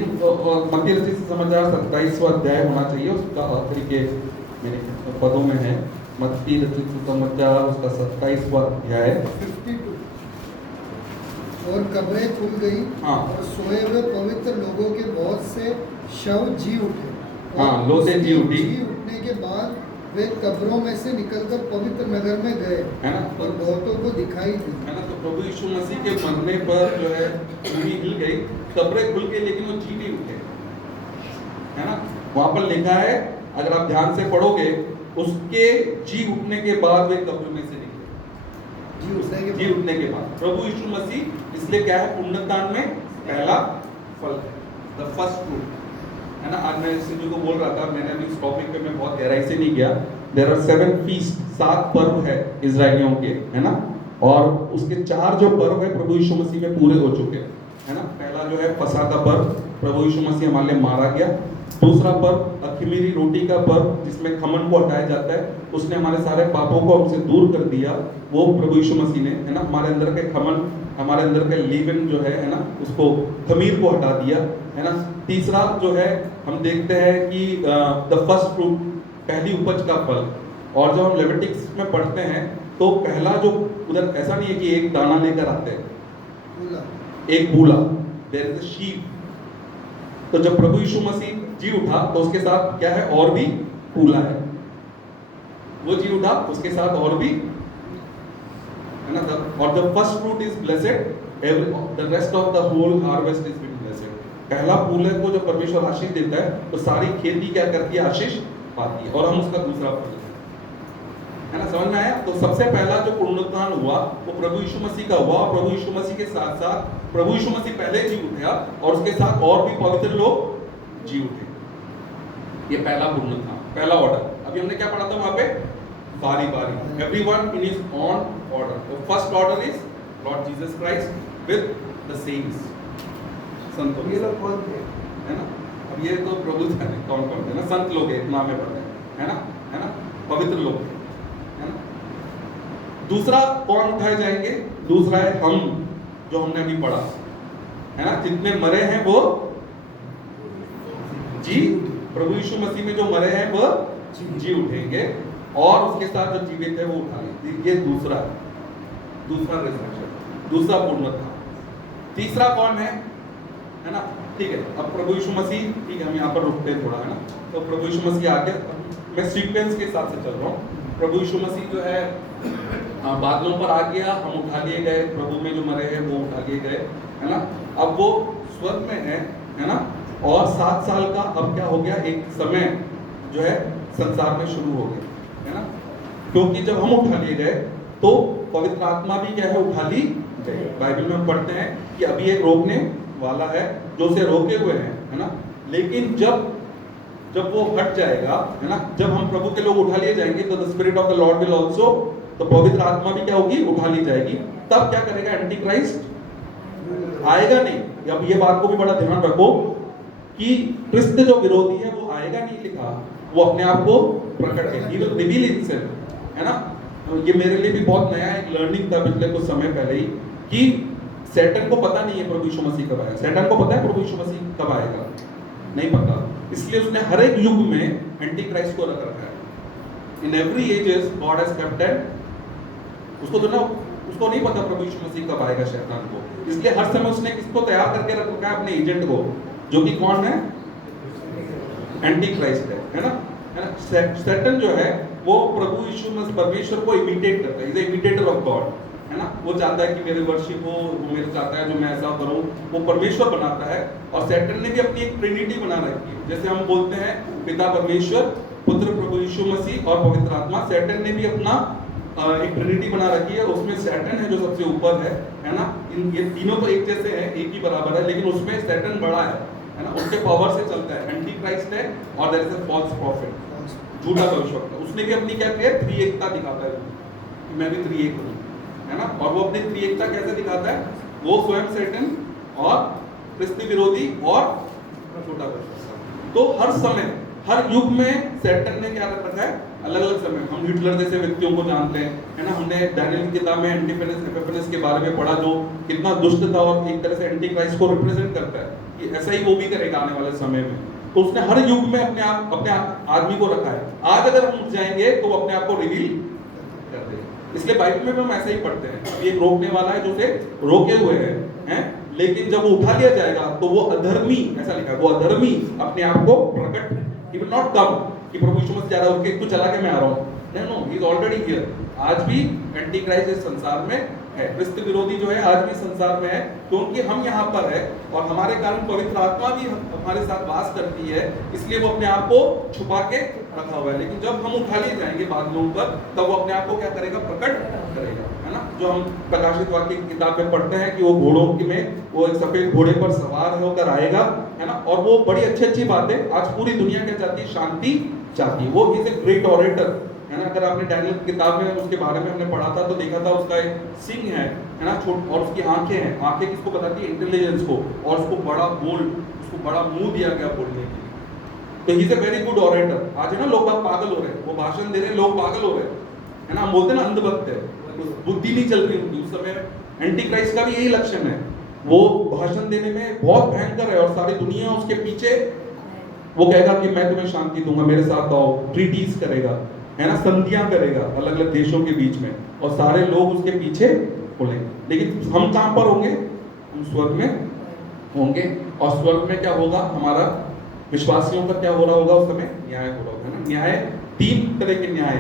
मत्ती रचित सुसमाचार 27वां अध्याय होना चाहिए, उसका आखिरी के मेरे पदों में है, मत्ती रचित सुसमाचार उसका 27वां अध्याय। 52। और कब्रें खुल गई, हाँ। और सोए हुए पवित्र लोगों के बहुत से शव जी उठे, हाँ, और लो से उसकी जी उठी। जी उठने के बाद वे कब्रों में से निकलकर पवित्र नगर में गए है ना? और बहुतों को दिखाई दी। है ना? तो प्रभु यीशु मसीह के मरने पर जो है भूमि हिल गई, कब्रें खुल गई, लेकिन वो जी नहीं उठे। है ना? वहां पर लिखा है, अगर आप ध्यान से पढ़ोगे, उसके जी उठने के बाद वे कब्र में से निकले। जी उठने के बाद प्रभु यीशु मसीह, इसलिए क्या है, पुण्यदान में पहला फल है, द फर्स्ट फ्रूट। है ना? आज मैं सिद्धू को बोल रहा था, मैंने अभी इस टॉपिक पे मैं बहुत गहराई से नहीं गया। देयर आर 7 फीस्ट, 7 पर्व है इजरायलियों के, है ना? और उसके 4 जो पर्व है प्रभु यीशु मसीह में पूरे हो चुके हैं। है ना? पहला जो है फसह का पर्व, प्रभु यीशु मसीह हमारे लिए मारा गया। दूसरा पर्व अख़मीरी रोटी का पर्व, जिसमें खमन को हटाया जाता है, उसने हमारे सारे पापों को हमसे दूर कर दिया, वो प्रभु यीशु मसीह ने, है ना, हमारे अंदर के खमन, हमारे अंदर के लीवन जो है ना, उसको खमीर को हटा दिया। है ना? तीसरा जो है हम देखते हैं कि द फर्स्ट फ्रूट, पहली उपज का फल। और जब हम लेविटिक्स में पढ़ते हैं तो पहला जो, उधर ऐसा नहीं है कि एक दाना लेकर आते हैं, एक बूला, देयर इज अ शीप। तो जब प्रभु यीशु मसीह जी उठा तो उसके साथ क्या है, और भी पूला है। वो जी उठा, उसके साथ और भी, है ना? और the first fruit is blessed, the rest of the whole harvest is been blessed. पहला फूल को जो परमेश्वर आशीष देता है, तो सारी खेती क्या करती है, आशीष पाती है, और हम उसका दूसरा फल है ना? समझ में आया? तो सबसे पहला जो पुनरुत्थान हुआ वो प्रभु यीशु मसीह का हुआ, और प्रभु यीशु मसीह के साथ साथ प्रभु यीशु मसीह पहले जी उठा, और उसके साथ और भी पवित्र लोग जी उठे। ये पहला पुनरुत्थान, पहला ऑर्डर। अभी हमने क्या पढ़ा था वहां पे, बारी बारी, everyone in his own order. तो first order is Lord Jesus Christ with the saints, संतों ये लोग कौन थे? है ना? अब ये तो प्रभु जाने कौन कौन थे ना, संत लोग हैं, नाम में पढ़ते हैं, है ना? है ना? पवित्र लोग थे, है ना? दूसरा कौन उठाए जाएंगे? दूसरा है हम, जो हमने अभी पढ़ा, है ना? जितने मरे हैं वो जी, प्रभु यीशु मसीह में जो मरे हैं वो जी उठेंगे, और उसके साथ जो जीवित है वो उठा लेंगे। ये दूसरा रिजरेक्शन, दूसरा पुनरुत्थान। तीसरा कौन है ना? ठीक है, अब प्रभु यीशु मसीह, ठीक है, हम यहाँ पर रुकते हैं थोड़ा, है ना? तो प्रभु यीशु मसीह आगे, मैं सीक्वेंस के हिसाब से चल रहा हूँ। प्रभु यीशु मसीह जो है बादलों पर आ गया, हम उठा लिए गए, प्रभु में जो मरे हैं वो उठा लिए गए, है ना? अब वो स्वर्ग में है ना? और 7 साल का अब क्या हो गया, एक समय जो है संसार में शुरू हो गया, है ना? क्योंकि जब हम उठा लिए गए तो पवित्र आत्मा भी क्या है, उठा ली गई। बाइबल में हम पढ़ते हैं कि अभी एक रोकने वाला है जो उसे रोके हुए हैं, है ना? लेकिन जब वो हट जाएगा, है ना, जब हम प्रभु के लोग उठा लिए जाएंगे, तो the spirit of the Lord will also, तो पवित्र आत्मा भी क्या होगी, उठा ली जाएगी। तब क्या करेगा, एंटी क्राइस्ट आएगा नहीं। अब ये बात को भी बड़ा ध्यान रखो कि क्रिस्त जो विरोधी है वो आएगा नहीं लिखा, वो अपने आप को प्रकट करेगा, ही विल रिवील हिमसेल्फ, है ना? ये मेरे लिए भी बहुत नया एक लर्निंग था पिछले कुछ समय पहले ही, कि सैटन को पता नहीं है प्रभु यीशु मसीह कब आएगा। सैटन को पता है प्रभु यीशु मसीह कब आएगा? नहीं पता। इसलिए उसने हर एक युग में एंटी क्राइस्ट को रख रखा है। In every ages God has kept an, उसको नहीं पता प्रभु यीशु मसीह कब आएगा शैतान को, इसलिए हर समय उसने किसको तैयार करके रख रखा है, अपने एजेंट को, जो कि कौन है, एंटी क्राइस्ट है ना? सैटन जो है वो प्रभु यीशु मसीह परमेश्वर को इमिटेट करता है, इज इमिटेटर ऑफ गॉड, है ना? वो चाहता है कि मेरे वर्शिप हो, वो मेरे चाहता है जो मैं ऐसा करूं, वो परमेश्वर बनाता है। और सैटन ने भी अपनी एक ट्रिनिटी बना रखी है, जैसे हम बोलते हैं पिता परमेश्वर, पुत्र प्रभु यीशु मसीह और पवित्र आत्मा। सैटन ने भी अपना एक ट्रिनिटी बना रखी है, उसमें सैटन है जो सबसे ऊपर है ना? ये तीनों तो एक जैसे हैं, एक ही बराबर है, लेकिन उसमें सैटन बड़ा है ना? उसके पावर से चलता है। एंटी क्राइस्ट है और there is a false prophet, झूठा भविष्यवक्ता। उसने भी अपनी क्या है, त्रिएकता दिखाता है कि मैं भी त्रिएक हूं, है ना? और वो अपनी त्रिएकता कैसे दिखाता है, वो स्वयं सैटन और क्रिस्त विरोधी और झूठा भविष्यवक्ता। तो हर समय हर युग में सैटन ने क्या रखा है, अलग अलग समय। हम हिटलर जैसे व्यक्तियों को जानते हैं, है ना? हमने डैनियल की किताब में एंटीपेनेस के बारे में पढ़ा, जो कितना दुष्ट था और एक तरह से एंटी क्राइस्ट को रिप्रेजेंट करता है कि ऐसा ही वो भी करेगा आने वाले समय में। तो उसने हर युग में अपने आदमी को रखा है। आज अगर हम उठ जाएंगे तो अपने आप को रिवील कर देगा। इसलिए बाइबल में भी हम ऐसे ही पढ़ते हैं, ये रोकने वाला है जो उसे रोके हुए हैं, लेकिन जब वो उठा लिया जाएगा तो वो अधर्मी, ऐसा लिखा है, वो अधर्मी अपने आप को प्रकट, he विल नॉट कम कि प्रभु यीशु मसीह जा रहा है उसके तू चला के मैं आ रहा हूँ, no, he is already here. आज भी एंटी क्राइस्ट इस संसार में है, क्रिस्त विरोधी जो है आज भी संसार में है, क्योंकि हम यहाँ पर है और हमारे कारण पवित्र आत्मा भी हमारे साथ वास करती है, इसलिए वो अपने आप को छुपा के रखा हुआ है। लेकिन जब हम उठा लिए जाएंगे बादलों पर, तब वो अपने आप को क्या करेगा, प्रकट करेगा, है ना। जो हम प्रकाशित वाक्य की किताब में पढ़ते हैं कि वो घोड़ों में वो एक सफेद घोड़े पर सवार होकर आएगा, है ना। और वो बड़ी अच्छी बातें आज पूरी दुनिया क्या चाहती है, शांति चाहती है। वो इज ए ग्रेट ऑरेटर, है ना। अगर आपने डैनियल की किताब में उसके बारे में हमने पढ़ा था तो देखा था उसका एक सिंग है ना, छोट, और उसकी आंखें हैं। आंखें किसको बताती है, इंटेलिजेंस को, और उसको बड़ा बोल्ड, उसको बड़ा मुंह दिया गया बोलने के लिए। तो he is a very good orator. आज है ना लोग पागल हो रहे हैं, वो भाषण दे रहे हैं, लोग पागल हो रहे हैं, है ना। हम बोलते हैं ना अंधभक्त है, बुद्धि नहीं चल रही उनकी। उस समय एंटी क्राइस्ट का भी यही लक्षण है, वो भाषण देने में बहुत भयंकर है और सारी दुनिया उसके पीछे। वो कहेगा कि मैं तुम्हें शांति दूंगा, मेरे साथ आओ, ट्रीटीज करेगा, है ना, संधियां करेगा अलग अलग देशों के बीच में, और सारे लोग उसके पीछे बोलेंगे। लेकिन हम कहां पर होंगे, हम स्वर्ग में होंगे। और स्वर्ग में क्या होगा, हमारा विश्वासियों का क्या हो रहा होगा, उस समय न्याय हो रहा होगा, है ना। न्याय 3 तरह के न्याय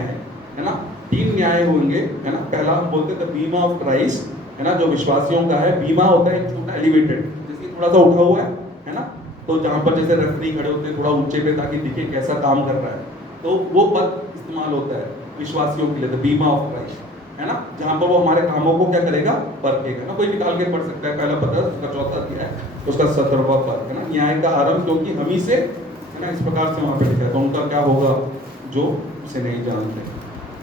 है ना, 3 न्याय होंगे, है ना। पहला हम बोलते हैं द बीमा ऑफ क्राइस्ट, है ना, जो विश्वासियों का है। बीमा होता है एक छोटा एलिवेटेड, जैसे थोड़ा सा उठा हुआ है ना, तो जहां पर जैसे रेफरी खड़े होते हैं थोड़ा ऊंचे पे ताकि दिखे कैसा काम कर रहा है, तो वो पद इस्तेमाल होता है विश्वासियों के लिए, द बीमा ऑफ क्राइस्ट, है ना। जहां पर वो हमारे कामों को क्या करेगा, परखेगा ना। कोई निकाल के पढ़ सकता है, पहला पद उसका 4था अध्याय है, उसका 17वां पद, है ना। न्याय का आरंभ क्योंकि हम ही से, है ना, इस प्रकार से वहां पे लिखा है। तो उनका क्या होगा जो उसे नहीं जानते,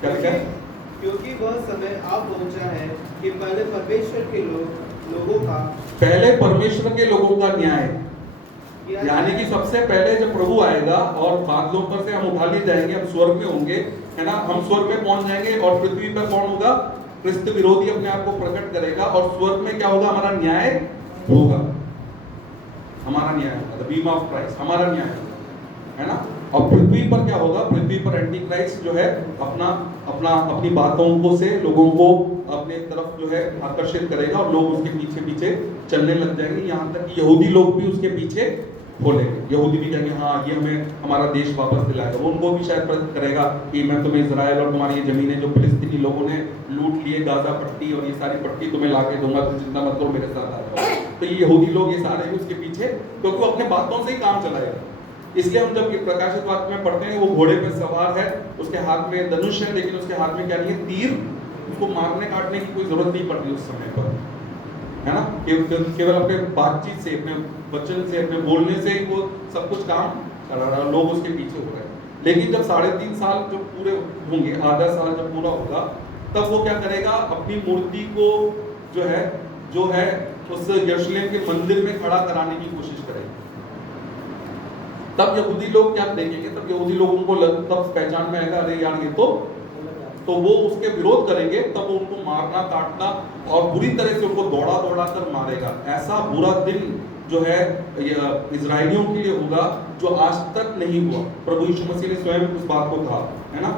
क्या लिखा है, क्योंकि वह समय आ पहुंचा है कि पहले परमेश्वर के लोगों का, पहले परमेश्वर के लोगों का न्याय, यानी कि सबसे पहले जब प्रभु आएगा और बादलों पर से हम उठा लिए जाएंगे, हम स्वर्ग में होंगे, है ना। हम स्वर्ग में पहुंच जाएंगे और पृथ्वी पर कौन होगा, क्रिस्त विरोधी अपने आप को प्रकट करेगा, और स्वर्ग में क्या होगा, हमारा न्याय होगा, हमारा न्याय होगा, द बीमा ऑफ क्राइस्ट, हमारा न्याय होगा, है ना। और पृथ्वी पर क्या होगा, पृथ्वी पर एंटी क्राइस्ट जो है अपनी बातों को से लोगों को अपने तरफ जो है आकर्षित करेगा, और लोग उसके पीछे पीछे चलने लग जाएंगे। यहाँ तक कि यहूदी लोग भी उसके पीछे बोलेंगे, यहूदी भी कहेंगे हाँ ये हमें हमारा देश वापस दिलाएगा। वो उनको भी शायद प्रेरित करेगा कि मैं तुम्हें इजराइल और तुम्हारी ये जमीनें जो फिलिस्तीनी लोगों ने लूट लिए, गाजा पट्टी और ये सारी पट्टी तुम्हें लाके दूंगा, तुम चिंता मत करो, मेरे साथ आ जाओ। तो ये यहूदी लोग ये सारे भी उसके पीछे, क्योंकि वो अपने बातों से ही काम चलाएगा। इसलिए हम जब प्रकाशित वाक्य में पढ़ते हैं, वो घोड़े पे सवार है, उसके हाथ में धनुष है, लेकिन उसके हाथ में क्या नहीं है, तीर। उसको मारने काटने की कोई जरूरत नहीं पड़ती उस समय पर, है ना। केवल अपने बातचीत से, अपने वचन से, अपने बोलने से ही वो सब कुछ काम करा रहा है, लोग उसके पीछे हो रहे हैं। लेकिन जब 3.5 साल जब पूरे होंगे, आधा साल जब पूरा होगा, तब वो क्या करेगा, अपनी मूर्ति को जो है उस यरूशलेम के मंदिर में खड़ा कराने की कोशिश करेगा। तब यहूदी लोग क्या देखेंगे, तब यहूदी लोगों को तब पहचान में आएगा, अरे यार ये तो वो उसके विरोध करेंगे। तब उनको मारना काटना और बुरी तरह से उनको दौड़ा कर मारेगा। ऐसा बुरा दिन जो है इजराइलियों के लिए होगा जो आज तक नहीं हुआ। प्रभु यीशु मसीह ने स्वयं उस बात को कहा, है ना।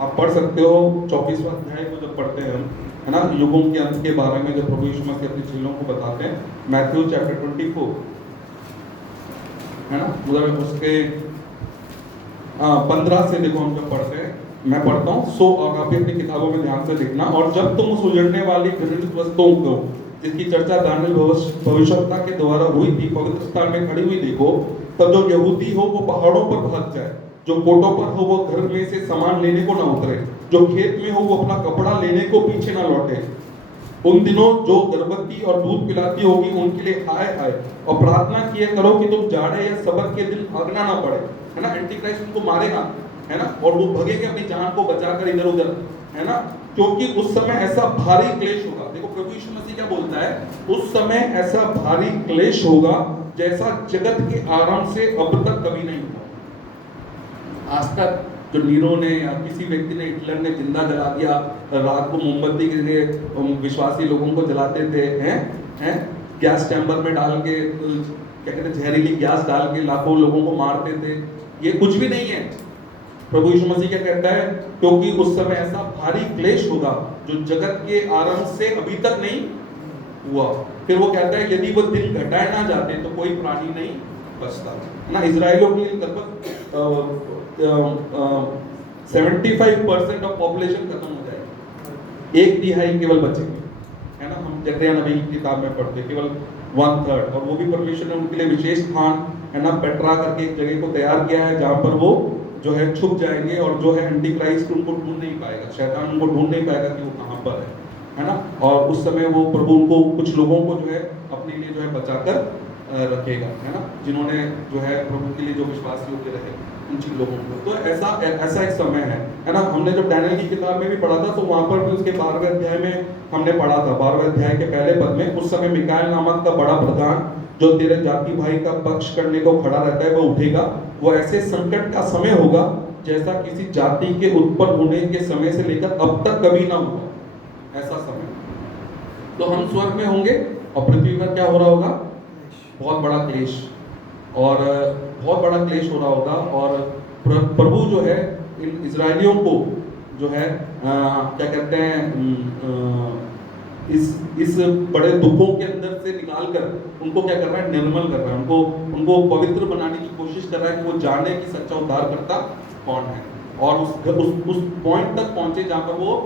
आप पढ़ सकते हो 24वां अध्याय को जब पढ़ते हैं हम, है ना, युगों के अंत के बारे में जब प्रभु यीशु मसीह अपनी चेलों को बताते हैं, मैथ्यू चैप्टर 24, है ना, उधर उसके 15 से देखो हम जब पढ़ते हैं, मैं पढ़ता हूँ। सो और आप अपनी किताबों में ध्यान से देखना, और जब तुम उस उजड़ने वाली घृणित वस्तुओं को जिसकी चर्चा दानियल भविष्यवक्ता के द्वारा हुई थी पवित्र स्थान में खड़ी हुई देखो, तब जो यहूदी हो वो पहाड़ों पर भाग जाए, जो कोटों पर हो वो घर में से सामान लेने को ना उतरे, जो खेत में हो वो अपना कपड़ा लेने को पीछे ना लौटे। उन दिनों जो गर्भवती और दूध पिलाती होगी उनके लिए हाय हाय, और प्रार्थना किया करो कि तुम जाड़े या सबत के दिन भागना ना पड़े, है ना। एंटी क्राइस्ट उनको मारेगा, है ना, और वो भगेंगे अपनी जान को बचाकर इधर उधर, है ना, क्योंकि उस समय ऐसा भारी क्लेश होगा। देखो प्रभु यीशु मसीह क्या बोलता है, उस समय ऐसा भारी क्लेश होगा जैसा जगत के आरंभ से अब तक कभी नहीं हुआ। आज तक जो नीरो ने या किसी व्यक्ति ने, हिटलर ने जिंदा जला दिया, रात को मोमबत्ती के लिए विश्वासी लोगों को जलाते थे, हैं गैस चैम्बर में डाल के, क्या कहते हैं, जहरीली गैस डाल के लाखों लोगों को मारते थे। ये कुछ भी नहीं है। प्रभु यीशु मसीह क्या कहता है, क्योंकि उस समय ऐसा भारी क्लेश होगा जो जगत के आरंभ से अभी तक नहीं हुआ। फिर वो कहता है यदि वो दिन घटाए ना जाते तो कोई प्राणी नहीं बचता, है ना। इजराइलियों के लिए लगभग 75% ऑफ पॉपुलेशन खत्म हो जाएगी, 1/3 केवल बचेंगे, है ना। हम जकरिया नबी की किताब में पढ़ते हैं केवल 1/3, और वो भी परमेश्वर ने उनके लिए विशेष स्थान, है ना, पेट्रा करके एक जगह को तैयार किया है जहाँ पर वो जो है छुप जाएंगे, और जो है एंटी क्राइस्ट उनको ढूंढ नहीं पाएगा, शैतान उनको ढूंढ नहीं पाएगा कि वो कहाँ पर है ना। और उस समय वो प्रभु उनको कुछ लोगों को जो है अपने लिए जो है बचाकर रखेगा, है ना, जिन्होंने जो है प्रभु के लिए जो विश्वास योग्य रहे उन चीज लोगों को। तो ऐसा एक समय है ना। हमने जब डैनियल की किताब में भी पढ़ा था तो वहां पर भी उसके 12वें अध्याय में हमने पढ़ा था, 12वें अध्याय के पहले पद में, उस समय मिकाएल नामक का बड़ा प्रधान जो तेरे जाति भाई का पक्ष करने को खड़ा रहता है वो उठेगा। वो ऐसे संकट का समय होगा जैसा किसी जाति के उत्पन्न होने के समय से लेकर अब तक कभी ना हुआ, ऐसा समय। तो हम स्वर्ग में होंगे और पृथ्वी पर क्या हो रहा होगा, बहुत बड़ा क्लेश, और बहुत बड़ा क्लेश हो रहा होगा। और प्रभु जो है इन इजरायलियों को जो है क्या कहते हैं, इस बड़े दुखों के अंदर से निकालकर उनको क्या कर रहा है, निर्मल कर रहा है, उनको पवित्र बनाने की कोशिश कर रहा है कि वो जाने कि सच्चा उद्धारकर्ता कौन है। और उस पॉइंट तक पहुंचे जहां पर वो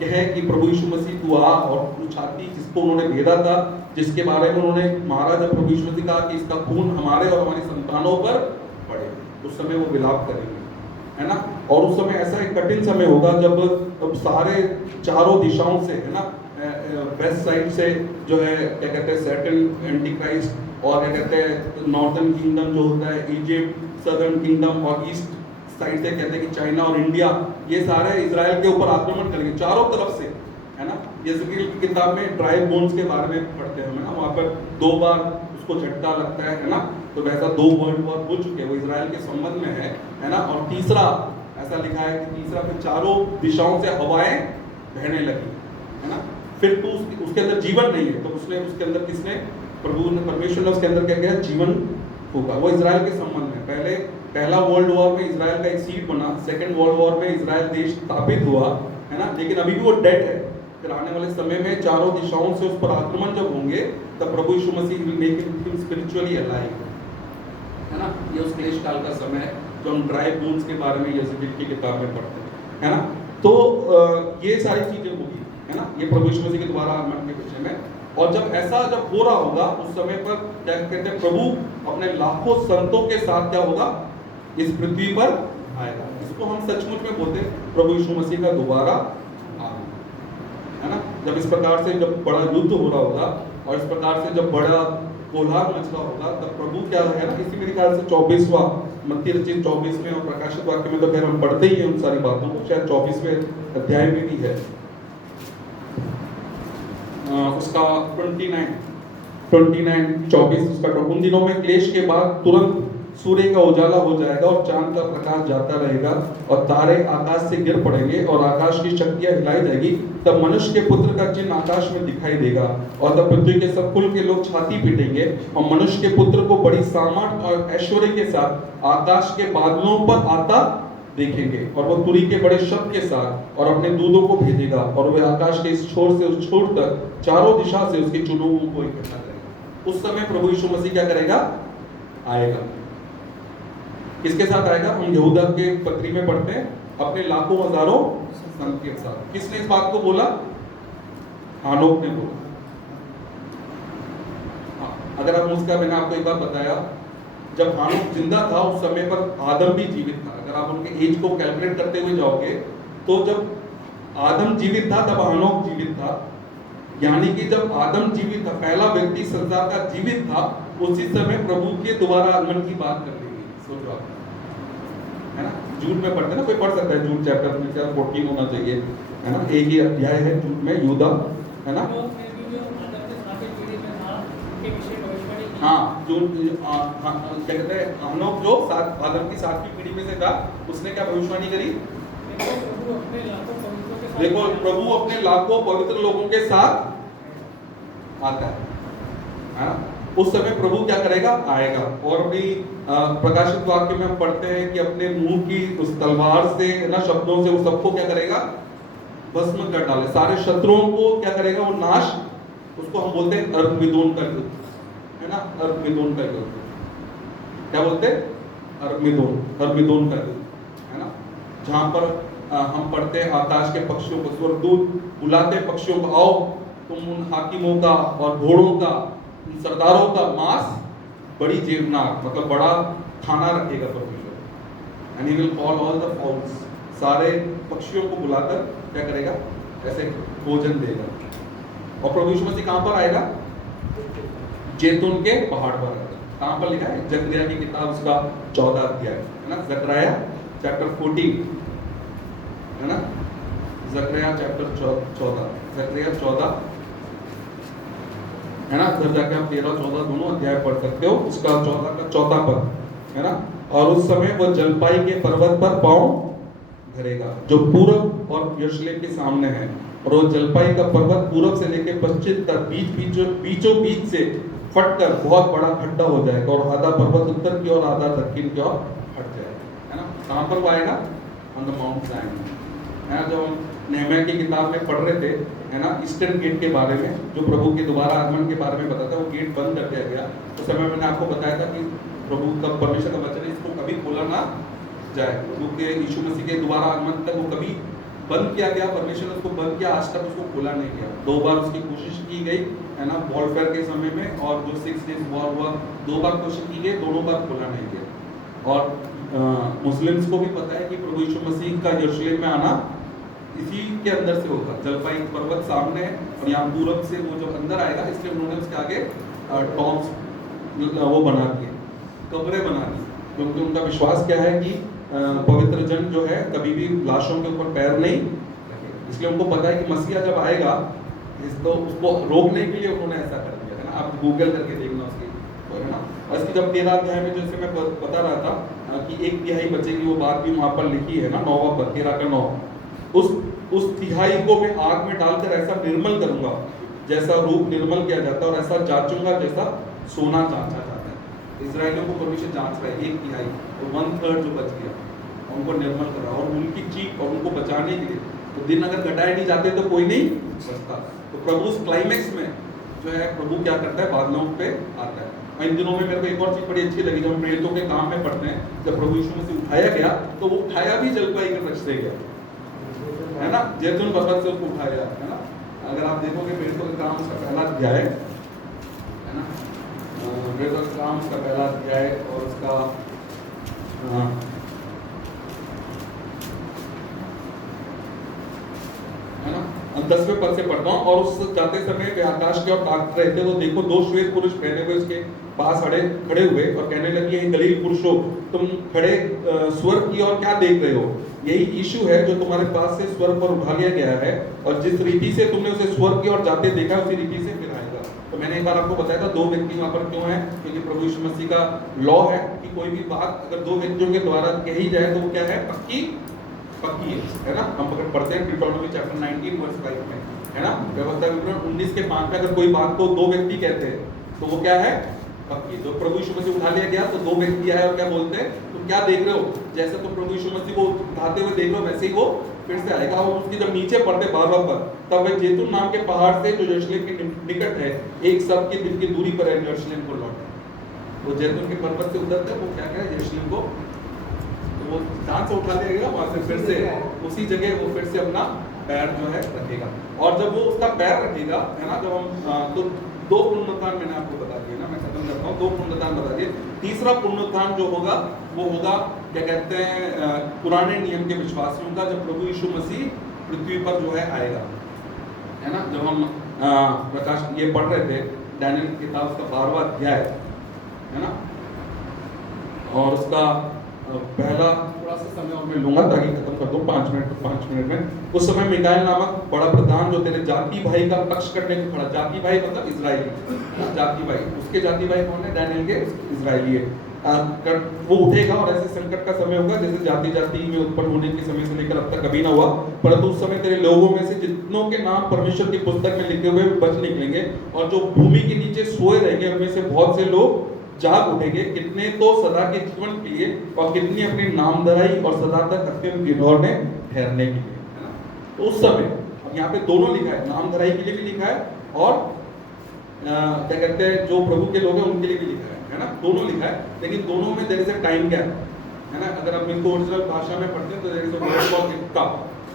कहे कि प्रभु यीशु मसीह तू आ, और उस छाती जिसको उन्होंने भेदा था, जिसके बारे में उन्होंने मारा, जब प्रभु यीशु मसीह कहा कि इसका खून हमारे और हमारी संतानों पर पड़े, उस समय वो विलाप करेंगे, है ना। और उस समय ऐसा एक कठिन समय होगा जब सारे चारों दिशाओं से, है ना, वेस्ट साइड से जो है क्या कहते हैं सैटन एंटी क्राइस्ट, और क्या कहते हैं नॉर्थर्न किंगडम जो होता है इजिप्ट, सदर्न किंगडम, और ईस्ट साइड से कहते हैं कि चाइना और इंडिया, ये सारे इजराइल के ऊपर आक्रमण करेंगे चारों तरफ से, है ना। यहेजकेल की किताब में ड्राई बोन्स के बारे में पढ़ते हैं हम, है ना, वहाँ पर 2 बार उसको झटका लगता है ना। तो वैसा 2 वर्ल्ड वॉर हो चुके हैं, वो इजराइल के संबंध में है ना। और तीसरा ऐसा लिखा है कि तीसरा फिर चारों दिशाओं से हवाएं बहने लगी, है ना। फिर तो उसके अंदर जीवन नहीं है, तो उसने उसके अंदर किसने, प्रभु ने, परमेश्वर ने उसके अंदर क्या किया, जीवन फूका। वो इजराइल के संबंध में पहला वर्ल्ड वॉर में इजराइल का एक सीट बना, सेकंड वर्ल्ड वॉर में इजराइल देश स्थापित हुआ, है ना, लेकिन अभी भी वो डेड है। फिर आने वाले समय में चारों दिशाओं से उस पर आक्रमण जब होंगे तब प्रभु यीशु मसीह will make him spiritually alive, है ना। ये उस क्लेश काल का समय है जो हम ड्राई बोन्स के बारे में यहेजकेल की किताब में पढ़ते हैं, है ना। तो ये सारी चीजें होगी, है ना, ये प्रभु यीशु मसीह के द्वारा आगमन के विषय में। और जब ऐसा हो रहा होगा उस समय पर क्या कहते हैं, प्रभु अपने लाखों संतों के साथ क्या होगा, इस पृथ्वी पर आएगा। इसको हम सचमुच में बोलते हैं प्रभु यीशु मसीह का दोबारा आगमन, है ना। जब इस प्रकार से जब बड़ा युद्ध हो रहा होगा और इस प्रकार से जब बड़ा कोलाहल मच रहा होगा, तब प्रभु क्या है ना, इसी मेरे ख्याल से 24वां मत्ती रचित 24 में और प्रकाशित वाक्य में तो खैर हम पढ़ते ही हैं उन सारी बातों को, शायद 24वें अध्याय में भी है उसका 24 उसका। उन दिनों में क्लेश के बाद तुरंत सूर्य का उजाला हो जाएगा और चांद का प्रकाश जाता रहेगा और तारे आकाश से गिर पड़ेंगे और आकाश की शक्तियां हिलाई जाएगी। तब मनुष्य के पुत्र का चिन्ह आकाश में दिखाई देगा और तब पृथ्वी के सब कुल के लोग छाती पीटेंगे और मनुष्य के पुत्र को बड़ी सामर्थ और ऐश्वर्य के साथ आकाश के बादलों पर आता देखेंगे। और वो तुरी के बड़े शब्द के साथ और अपने दूतों को भेजेगा और वे आकाश के इस छोर से उस छोर तक चारों दिशा से उसके चुने हुओं को इकट्ठा करेगा। उस समय प्रभु यीशु मसीह क्या करेगा, आएगा। किसके साथ आएगा, हम यहूदा के पत्री में पढ़ते हैं, अपने लाखों हजारों संत के साथ। किसने इस बात को बोला, हानोक ने बोला। अगर आप उसका, मैंने आपको एक बार बताया, जब हानोक जिंदा था उस समय पर आदम भी जीवित था। अगर आप उनके एज को कैलकुलेट करते हुए जाओगे तो जब आदम जीवित था तब हानोक जीवित था, यानी कि जब आदम जीवित था, पहला व्यक्ति संसार का जीवित था, उसी समय प्रभु के दोबारा आगमन की बात कर ली गई। सोचो आप, है ना। जूट में पढ़ते ना, कोई पढ़ सकता है जूट चैप्टर में, क्या 14 होना चाहिए, है ना, एक ही अध्याय है जूट में, यूदा, है ना। हाँ, जो क्या कहते हैं, हानोक जो आदम की 7वीं पीढ़ी में से था, उसने क्या भविष्यवाणी करी, देखो प्रभु अपने लाखों पवित्र लोगों के साथ आता है ना। उस समय प्रभु क्या करेगा, आएगा। और भी प्रकाशित वाक्य में हम पढ़ते हैं कि अपने मुंह की उस तलवार से ना, शब्दों से वो सबको क्या करेगा, भस्म कर डाले, सारे शत्रुओं को क्या करेगा, वो नाश। उसको हम बोलते हैं अर्थविदोन का युद्ध, है ना, अर्थविदोन का युद्ध। क्या बोलते हैं, हरमिदोन का युद्ध, है ना, जहाँ पर हम पढ़ते हैं आकाश के पक्षियों को, स्वर्गदूत बुलाते पक्षियों को, आओ तुम उन हाकिमों का और घोड़ों का, उन सरदारों का मांस बड़ी जेबनाक, मतलब बड़ा खाना रखेगा परमेश्वर। And he will call all the fowls, सारे पक्षियों को बुलाकर क्या करेगा, ऐसे भोजन देगा। और प्रभु यीशु मसीह कहाँ पर आएगा, जैतून के पहाड़ पर आएगा। कहाँ पर लिखा है, जकरिया की किताब उसका 14 अध्याय, है ना, जकरिया चैप्टर 14, है ना, जकरिया चैप्टर 14, जकरिया 14, है ना, घर जाके आप 13-14 दोनों अध्याय पढ़ सकते हो, उसका 14 का 4 पद, है ना। और उस समय वो जलपाई के पर्वत पर पांव धरेगा जो पूरब और यरूशलेम के सामने है, और वो जलपाई का पर्वत पूरब से लेकर पश्चिम तक बीचों बीच से फटकर बहुत बड़ा खड्डा हो जाएगा, और आधा पर्वत उत्तर की ओर आधा दक्षिण की ओर हट जाएगा, है ना। कहाँ पर वो आएगा, ऑन द माउंट साइन, है ना। जब हम नेहमिया की किताब में पढ़ रहे थे, है ना, ईस्टर्न गेट के बारे में, जो प्रभु के दोबारा आगमन के बारे में बताता है, वो गेट बंद कर दिया गया। उस समय मैंने आपको बताया था कि प्रभु का, परमेश्वर का वचन है, इसको कभी खोला ना जाए, प्रभु के यीशु मसीह के दोबारा आगमन तक वो कभी बंद किया गया, परमेश्वर ने उसको बंद किया, आज तक उसको खोला नहीं गया। 2 बार उसकी कोशिश की गई, है ना, वॉरफेयर के समय में, और जो 6 डेज वॉर हुआ 2 बार कोशिश की गई, दोनों बार खोला नहीं गया। और मुस्लिम्स को भी पता है कि प्रभु यीशु मसीह का यरूशलेम में आना इसी के अंदर से होगा, जलपाई पर्वत सामने है और यहाँ पूरब से वो जब अंदर आएगा, इसलिए उन्होंने उसके आगे टॉप्स वो बना दिए, कब्रें बना दी, क्योंकि उनका विश्वास क्या है कि पवित्र जन जो है कभी भी लाशों के ऊपर पैर नहीं रखे, इसलिए उनको पता है कि मसीहा जब आएगा तो उसको रोकने के लिए उन्होंने ऐसा कर दिया, है ना। आप गूगल करके देखना उसकी, है ना। और इसकी जब 13 अध्याय में जैसे मैं बता रहा था कि 1/3 बचेगी, वो बात भी वहाँ पर लिखी है ना, 9वां पद 13 का 9, उस तिहाई को मैं आग में डालकर ऐसा निर्मल करूंगा जैसा रूप निर्मल किया जाता है, और ऐसा जांचूंगा जैसा सोना जांचा जाता है। इजराइलियों को परमेश्वर जांच रहा है, 1/3 तो 1/3 जो बच गया उनको निर्मल कर रहा है, और उनकी चीख और उनको बचाने के लिए तो दिन अगर घटाए नहीं जाते तो कोई नहीं बचता। तो प्रभु उस क्लाइमेक्स में जो है, प्रभु क्या करता है, बादलों पे आता है। और इन दिनों में मेरे को एक और चीज बड़ी अच्छी लगी, जब हम प्रेरितों के काम में पढ़ते हैं, जब प्रभु यीशु मसीह उठाया गया तो वो उठाया भी जलपाई के वृक्ष से गया, है ना, जैतून पर्वत से उसको उठाया, है ना। अगर आप देखोगे प्रेरितों का काम उसका पहला अध्याय, है ना, प्रेरितों का काम उसका पहला अध्याय और उसका है ना 10वें पद से पढ़ता हूँ। और उस जाते समय वे आकाश की ओर ताकते रहे थे, तो देखो 2 श्वेत पुरुष पहने हुए उसके पास खड़े हुए और कहने लगे, हे गलील पुरुषों, तुम खड़े स्वर्ग की ओर क्या देख रहे हो? यही यीशु है जो तुम्हारे पास से स्वर्ग पर उठा लिया गया है, और जिस रीति से तुमने उसे स्वर्ग की ओर जाते देखा उसी रीति से फिर आएगा। तो मैंने एक बार आपको बताया था 2 व्यक्ति वहां पर क्यों है, क्योंकि प्रभु यीशु मसीह का लॉ है कि कोई भी बात अगर 2 व्यक्तियों के द्वारा कही जाए तो वो क्या है, पक्की है ना। हम अगर पढ़ते हैं डिट्रोनॉमी चैप्टर 19 वर्स 5 में, है ना, व्यवस्था विवरण 19 के 5 में, अगर कोई बात को 2 व्यक्ति कहते हैं तो वो क्या है, पक्की। तो प्रभु यीशु मसीह उठा लिया गया तो 2 व्यक्ति आए और क्या बोलते हैं, तुम क्या देख रहे हो? जैसे तुम प्रभु यीशु मसीह को उठाते हुए देख रहे हो वैसे ही वो फिर से आएगा। और उसकी जब नीचे पढ़ते 12वां पद, तब वे जैतून नाम के पहाड़ से जो यरूशलेम के निकट है, एक सब के दिन की दूरी पर है, यरूशलेम को लौटे। वो जैतून के पर्वत से उतरते हैं, वो क्या क्या यरूशलेम को, तो वो जहाँ से उठा लिया गया वहां से फिर से उसी जगह वो फिर से अपना पैर जो है रखेगा। और जब वो उसका पैर रखेगा, है ना, जब हम तो 2 पुनरुत्थान मैंने आपको बता दिया ना, मैं खत्म करता हूँ, 2 पुनरुत्थान बता दिए। तीसरा पुनरुत्थान जो होगा वो होगा, क्या कहते हैं, पुराने नियम के विश्वासियों का, जब प्रभु यीशु मसीह पृथ्वी पर जो है आएगा, है ना। जब हम प्रकाश ये पढ़ रहे थे डैनियल की किताब उसका 12वां अध्याय, है ना, और उसका पहला थोड़ा सा समय और मैं लूंगा ताकि खत्म कर दूं 5 मिनट में। उस समय मिकाएल नामक बड़ा प्रधान जो तेरे जाति भाई का पक्ष करने को खड़ा, जाति भाई मतलब इजराइली, जाति भाई, उसके जाति भाई कौन है, डैनियल के इजराइली है, वो उठेगा और ऐसे संकट का समय होगा जैसे जाति जाति में उत्पन्न होने के समय से लेकर अब तक कभी ना हुआ, परंतु उस समय तेरे लोगों में से जितनों के नाम परमेश्वर की पुस्तक में लिखे हुए बच निकलेंगे, और जो भूमि के नीचे सोए रहेंगे उनमें से बहुत से लोग जाग उठेंगे, कितने तो सदा के जीवन के लिए और कितनी अपनी नामधराई और सदा तक अत्यंत गिनौर में ठहरने के लिए, है ना। तो उस समय अब यहाँ पे दोनों लिखा है, नामधराई के लिए भी लिखा है और क्या कहते हैं जो प्रभु के लोग हैं उनके लिए भी लिखा है ना, दोनों लिखा है, लेकिन दोनों में there is a time gap. है ना। अगर हम इनको ओरिजिनल भाषा में पढ़ते हैं तो there is a word for इक्का,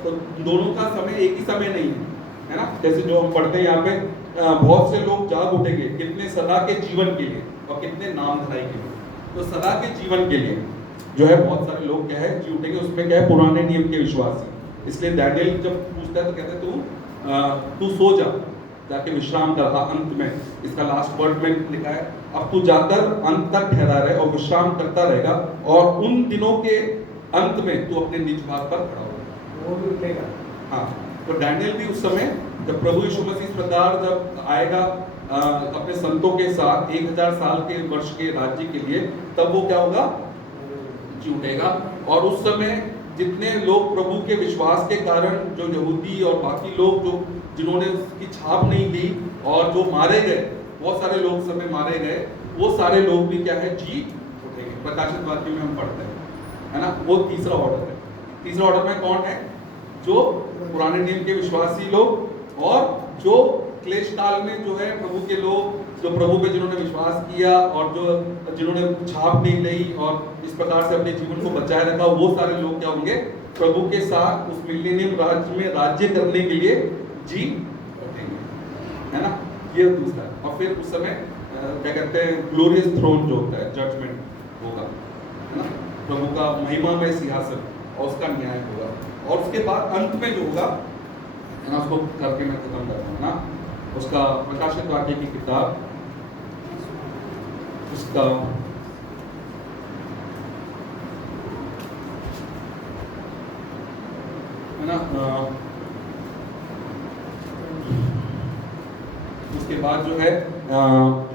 तो दोनों का समय एक ही समय नहीं है ना। जैसे जो हम पढ़ते हैं यहाँ पे बहुत से लोग जाग उठेंगे, कितने सदा के जीवन के लिए और कितने नाम धराई के लिए। तो सदा के जीवन के लिए जो है बहुत सारे लोग क्या है जी उठेंगे, उसमें क्या है पुराने नियम के विश्वासी। इसलिए डैनियल जब पूछता है तो कहते हैं तू सो जा, जाके विश्राम कर। अंत में इसका लास्ट वर्ड में लिखा है अब तू जाकर अंत तक ठहरा रहे और विश्राम करता रहेगा, और उन दिनों के अंत में तू अपने निज भाग पर खड़ा होगा। वो भी उठेगा। हाँ, तो डैनियल भी उस समय जब प्रभु यीशु मसीह इस प्रकार जब आएगा अपने संतों के साथ 1000 साल के वर्ष के राज्य के लिए, तब वो क्या होगा जी उठेगा। और उस समय जितने लोग प्रभु के विश्वास के कारण, जो यहूदी और बाकी लोग जो जिन्होंने उसकी छाप नहीं ली और जो मारे गए, बहुत सारे लोग समय मारे गए, वो सारे लोग भी क्या है जी उठेंगे। प्रकाशित वाक्य में हम पढ़ते हैं, है ना। वो तीसरा ऑर्डर है। तीसरा ऑर्डर में कौन है? जो पुराने नियम के विश्वासी लोग और जो क्लेश काल में जो है प्रभु के लोग, जो प्रभु पे जिन्होंने विश्वास किया और जो जिन्होंने छाप नहीं ली और इस प्रकार से अपने जीवन को बचाए रखा, वो सारे लोग क्या होंगे? प्रभु के साथ उस मिलेनियम राज्य में राज्य करने के लिए जी उठेंगे, है ना। ये दूसरा। और फिर उस समय क्या कहते हैं ग्लोरियस थ्रोन जो होता है, जजमेंट होगा, है ना। प्रभु का महिमा में सिंहासन और उसका न्याय होगा। और उसके बाद अंत में जो होगा, है ना, उसको करके मैं खत्म करता हूँ ना। उसका प्रकाशित वाक्य की किताब, उसका है ना, उसके बाद जो है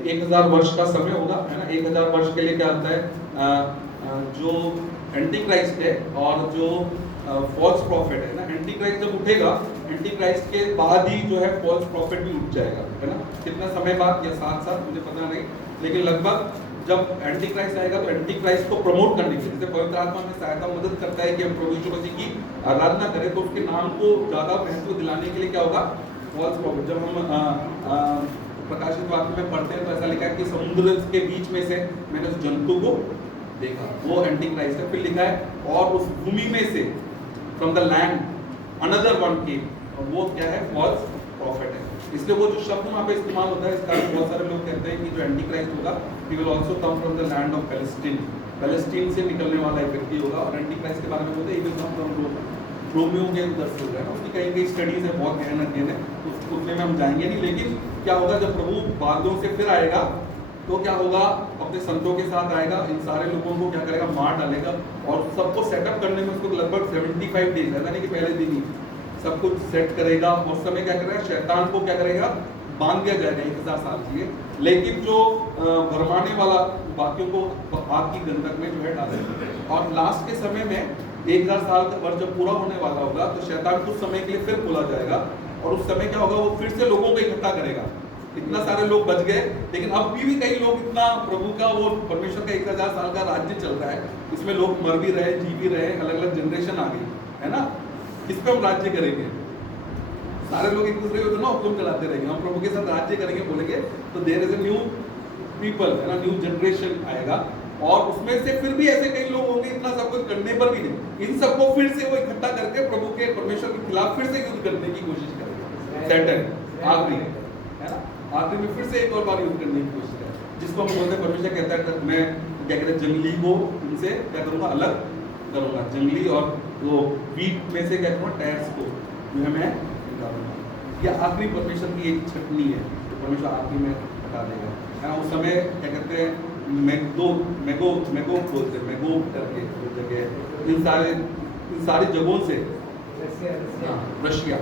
1000 वर्ष का समय होगा, है ना। 1000 वर्ष के लिए क्या होता है, जो एंटी क्राइस्ट है और जो फॉल्स प्रॉफिट है ना। एंटी क्राइस्ट जब उठेगा, एंटी क्राइस्ट के बाद ही जो है फॉल्स प्रॉफिट भी उठ जाएगा, है ना। कितना समय बाद या साथ साथ मुझे पता नहीं, लेकिन लगभग जब एंटी क्राइस्ट आएगा तो एंटी क्राइस्ट को प्रमोट करने के लिए, जैसे पवित्र आत्मा में सहायता मदद करता है कि हम प्रभु यीशु मसीह की आराधना करें, तो उसके नाम को ज्यादा महत्व दिलाने के लिए क्या होगा? False prophet. जब हम प्रकाशित वाक्य में पढ़ते हैं तो ऐसा लिखा है कि समुद्र के बीच में से मैंने उस जंतु को देखा, वो एंटी क्राइस्ट है। फिर लिखा है और उस भूमि में से from the land another one came, और वो क्या है? फॉल्स प्रॉफिट है। इसलिए वो जो शब्द वहाँ पे इस्तेमाल होता है, इसका बहुत सारे लोग कहते हैं कि जो एंटी क्राइस्ट होगा he will also come from the land of Palestine, Palestine से निकलने वाला एक व्यक्ति होगा। और एंटी क्राइस्ट के बारे में बोलते हैं he will come from Romeo के उधर से होगा ना। उसकी कई कई स्टडीज है, बहुत गहन अध्ययन है, उसमें हम जाएंगे नहीं। लेकिन क्या होगा जब प्रभु बादलों से फिर आएगा तो क्या होगा? अपने संतों के साथ आएगा, इन सारे लोगों को क्या करेगा? मार डालेगा। और सबको सेटअप करने में उसको लगभग 75 डेज, ऐसा नहीं कि पहले दिन ही, सब कुछ सेट करेगा। और समय क्या करेगा? शैतान को क्या करेगा? बांध दिया जाएगा 1000 साल के लिए। लेकिन जो भरमाने वाला बाकियों को आग की गंधक में जो है डालेगा। और लास्ट के समय में 1000 साल का वर्ष जब पूरा होने वाला होगा तो शैतान कुछ समय के लिए फिर खोला जाएगा। और उस समय क्या होगा? वो फिर से लोगों को इकट्ठा करेगा। इतना सारे लोग बच गए, लेकिन अब भी कई लोग, इतना प्रभु का वो परमेश्वर का 1000 साल का राज्य चल रहा है, इसमें लोग मर भी रहे, जी भी रहे, अलग अलग जनरेशन आ गई, है ना। किस पे हम राज्य करेंगे? सारे लोग एक दूसरे को ना हुक्म चलाते रहेंगे, हम प्रभु के साथ राज्य करेंगे बोलेंगे, तो there is a new people, है ना, न्यू जनरेशन आएगा। और उसमें से फिर भी ऐसे कई लोग होंगे इतना सब कुछ करने पर भी नहीं, इन सबको फिर से वो इकट्ठा करके प्रभु के परमेश्वर के खिलाफ फिर से युद्ध करने की कोशिश करेंगे। सैटन आखिरी, है ना, आखिरी में फिर से एक और बार युद्ध करने की कोशिश करें, जिसको हम बोलते हैं परमेश्वर कहता है मैं क्या कहते हैं जंगली को उनसे क्या करूँगा? अलग करूँगा। जंगली और वो वीट में से क्या करूँगा? टैर्स को जो है मैं निकालूंगा। ये आखिरी परमेश्वर की एक छटनी है, तो परमेश्वर आखिरी में हटा देगा, है ना। उस समय क्या कहते हैं मेगो बोलते हैं, मेगो करके जगह, इन सारी जगहों से, रशिया,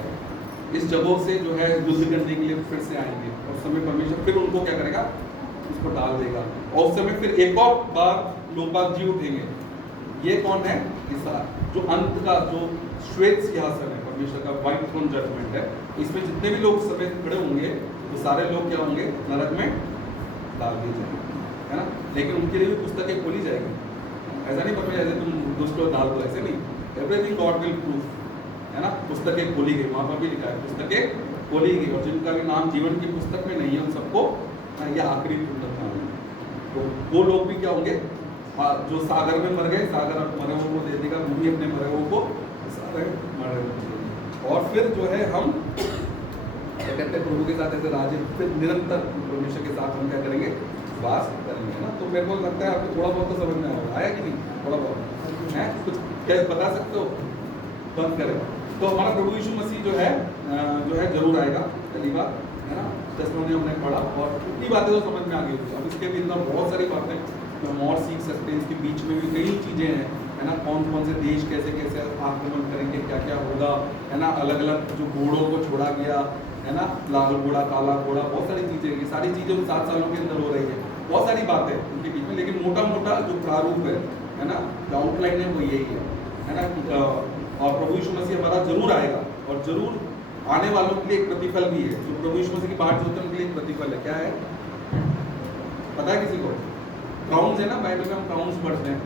इस जगहों से जो है युद्ध करने के लिए फिर से आएंगे। और उस समय परमेश्वर फिर उनको क्या करेगा? उसको डाल देगा। और उस समय फिर एक और बार लोग बाग जी उठेंगे। ये कौन है? जो अंत का जो श्वेत सिंहासन है, परमेश्वर का व्हाइट थ्रोन जजमेंट है, इसमें जितने भी लोग समय खड़े होंगे वो सारे लोग क्या होंगे? नरक में डाल दिए जाएंगे, है ना। लेकिन उनके लिए भी पुस्तकें खोली जाएगी। ऐसा नहीं परमेश्वर ऐसे तुम दुष्ट को डाल दो, ऐसे नहीं, एवरीथिंग गॉड विल प्रूफ, है ना। पुस्तकें खोली गई, वहाँ पर भी लिखा है पुस्तकें खोली गई, और जिनका भी नाम जीवन की पुस्तक में नहीं है उन सबको यह आखिरी पुस्तक है। तो वो लोग भी क्या होंगे? जो सागर में मर गए, सागर अब मरे हुए को दे देगा, भूमि अपने मरे हुए को सारे मरे हुए को देगी। और फिर जो है हम क्या कहते हैं, प्रभु के साथ ऐसे राज्य फिर निरंतर परमेश्वर के साथ हम क्या करेंगे, वास करेंगे ना। तो मेरे को लगता है आपको थोड़ा बहुत तो समझ में आया कि नहीं, थोड़ा बहुत है, कुछ क्या बता सकते हो, बंद करें। तो हमारा प्रभु यीशु मसीह जो है जरूर आएगा, पहली बात है ना। टेस्टिमोनी हमने पढ़ा और इतनी बातें तो समझ में आ गई थी। अब इसके भी अंदर बहुत सारी बातें तो हम और सीख सकते हैं। इसके बीच में भी कई चीज़ें हैं, है ना, कौन कौन से देश कैसे कैसे आक्रमण करेंगे, क्या क्या होगा, है ना, अलग अलग जो घोड़ों को छोड़ा गया, है ना, लाल घोड़ा, काला घोड़ा, बहुत सारी चीज़ें, ये सारी चीज़ें उन 7 सालों के अंदर हो रही है। बहुत सारी बातें उनके बीच में, लेकिन मोटा मोटा जो प्रारूप है ना, जो आउटलाइन है वो यही है ना। और प्रभु यीशु मसीह हमारा जरूर आएगा और जरूर आने वालों के लिए एक प्रतिफल भी है। जो प्रभु यीशु मसीह की बाट जो होते हैं उनके लिए एक प्रतिफल है। क्या है पता है किसी को? क्राउन्स है ना, बाइबल में हम क्राउन्स पढ़ते हैं।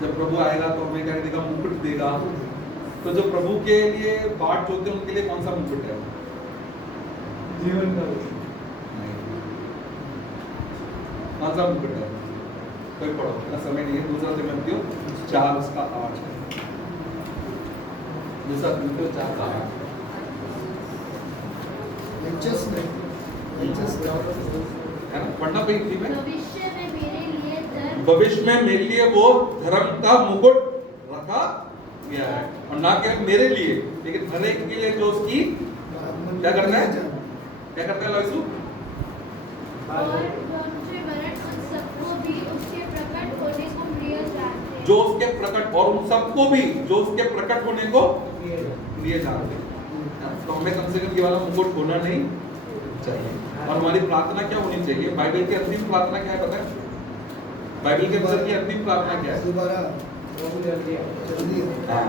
जब प्रभु आएगा तो हमें क्या देगा, मुकुट देगा। तो जो प्रभु के लिए बाट जोते हैं उनके लिए कौन सा मुकुट है? जीवन का कौन सा मुकुट है? कोई पढ़ो, इतना समय नहीं है। दूसरा तिमोथेयु 4 उसका 8 है। दूसरा तिमोथेयु 4 का 8 है ना, पढ़ना पे थी मैं। भविष्य में मेरे लिए वो धर्म का मुकुट रखा गया है, और ना केवल मेरे लिए लेकिन हर एक के लिए जो उसकी क्या करना है, क्या करता है लॉइसू? जो उसके प्रकट, और उन सबको भी जो उसके प्रकट होने को लिए जानते हैं। तो हमें कम से कम ये वाला मुकुट होना नहीं चाहिए। और हमारी प्रार्थना क्या होनी चाहिए? बाइबल की अंतिम प्रार्थना क्या है पता है? बाइबल के अंदर की अंतिम प्रार्थना क्या है? दोबारा जल्दी है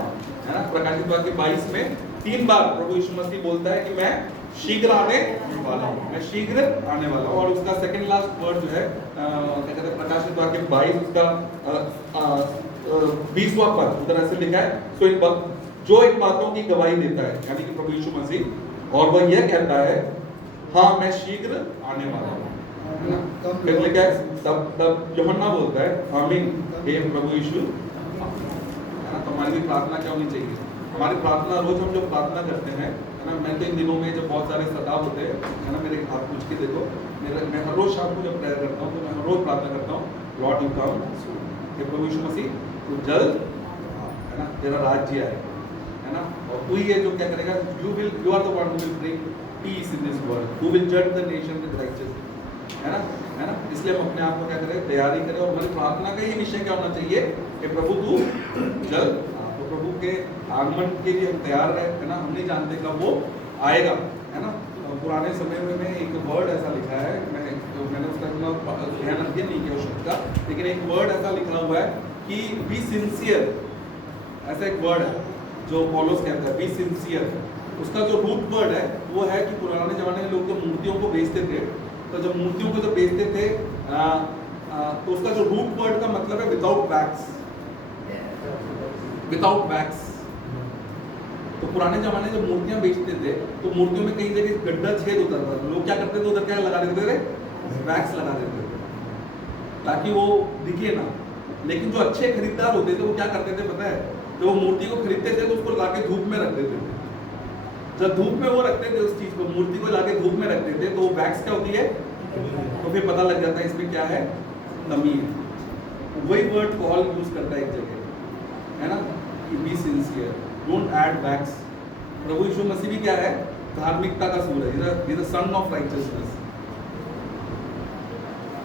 ना, प्रकाशित वाक्य 22 में 3 बार प्रभु यीशु मसीह बोलता है कि मैं शीघ्र आने वाला हूँ, मैं शीघ्र आने वाला हूँ। और उसका सेकंड लास्ट वर्ड जो है क्या कहते हैं, प्रकाशित वाक्य 22 उसका 20वां पद उधर ऐसे लिखा है, सो जो इन बातों की गवाही देता है, यानी कि प्रभु यीशु मसीह, और वह यह कहता है हाँ मैं शीघ्र आने वाला हूँ। फिर लिखा है तब यूहन्ना बोलता है आमीन हे प्रभु यीशु। है ना, तो हमारी प्रार्थना क्या होनी चाहिए? हमारी प्रार्थना रोज हम जो प्रार्थना करते हैं, है ना, मैं तो इन दिनों में जब बहुत सारे सताव होते हैं, है ना, मेरे हाथ पूछ के देखो, मैं हर रोज शाम को जब प्रेयर करता हूँ तो मैं हर रोज प्रार्थना करता हूँ लॉर्ड यू कम सून, हे प्रभु यीशु मसीह तू जल्द, है ना, तेरा राज्य आए, है ना, और तू ही है जो क्या करेगा, you are the one who will bring peace in this world, who will जज द नेशन विद राइटियसनेस, है ना। इसलिए हम अपने आप को क्या करें, तैयारी करें। और हमारी प्रार्थना का ये विषय क्या होना चाहिए कि प्रभु तू जल्द, तो प्रभु के आगमन के लिए हम तैयार रहे, है ना। हम नहीं जानते कब वो आएगा, है ना। पुराने समय में एक वर्ड ऐसा लिखा है, मैंने उसका ध्यान रखिए नहीं किया शब्द का, लेकिन एक वर्ड ऐसा लिखा हुआ है कि बी सिंसियर, ऐसा एक वर्ड है जो पौलुस कहता है, बी सिंसियर। उसका जो रूट वर्ड है वो है कि पुराने जमाने में लोग जो मूर्तियों को बेचते थे, तो जब मूर्तियों को जब बेचते थे तो उसका जो रूट वर्ड का मतलब है विदाउट वैक्स, विदाउट वैक्स। तो पुराने जमाने जब मूर्तियां बेचते थे तो मूर्तियों में कई जगह गड्ढा छेद होता था, लोग क्या करते थे, उधर क्या लगा देते थे, वैक्स लगा देते थे ताकि वो दिखे ना। लेकिन जो अच्छे खरीदार होते थे वो क्या करते थे पता है, जब वो मूर्ति को खरीदते थे तो उसको लाके धूप में रख देते थे। जब धूप में वो रखते थे उस चीज को, मूर्ति को लाके धूप में रखते थे, तो वो वैक्स क्या होती है, तो फिर पता लग जाता है इसमें क्या है, नमी है। वही वर्ड पॉल यूज करता है एक जगह, है ना, कि be sincere, don't add wax. प्रभु यीशु मसीह भी क्या है, धार्मिकता का सूरज, is the sun of righteousness,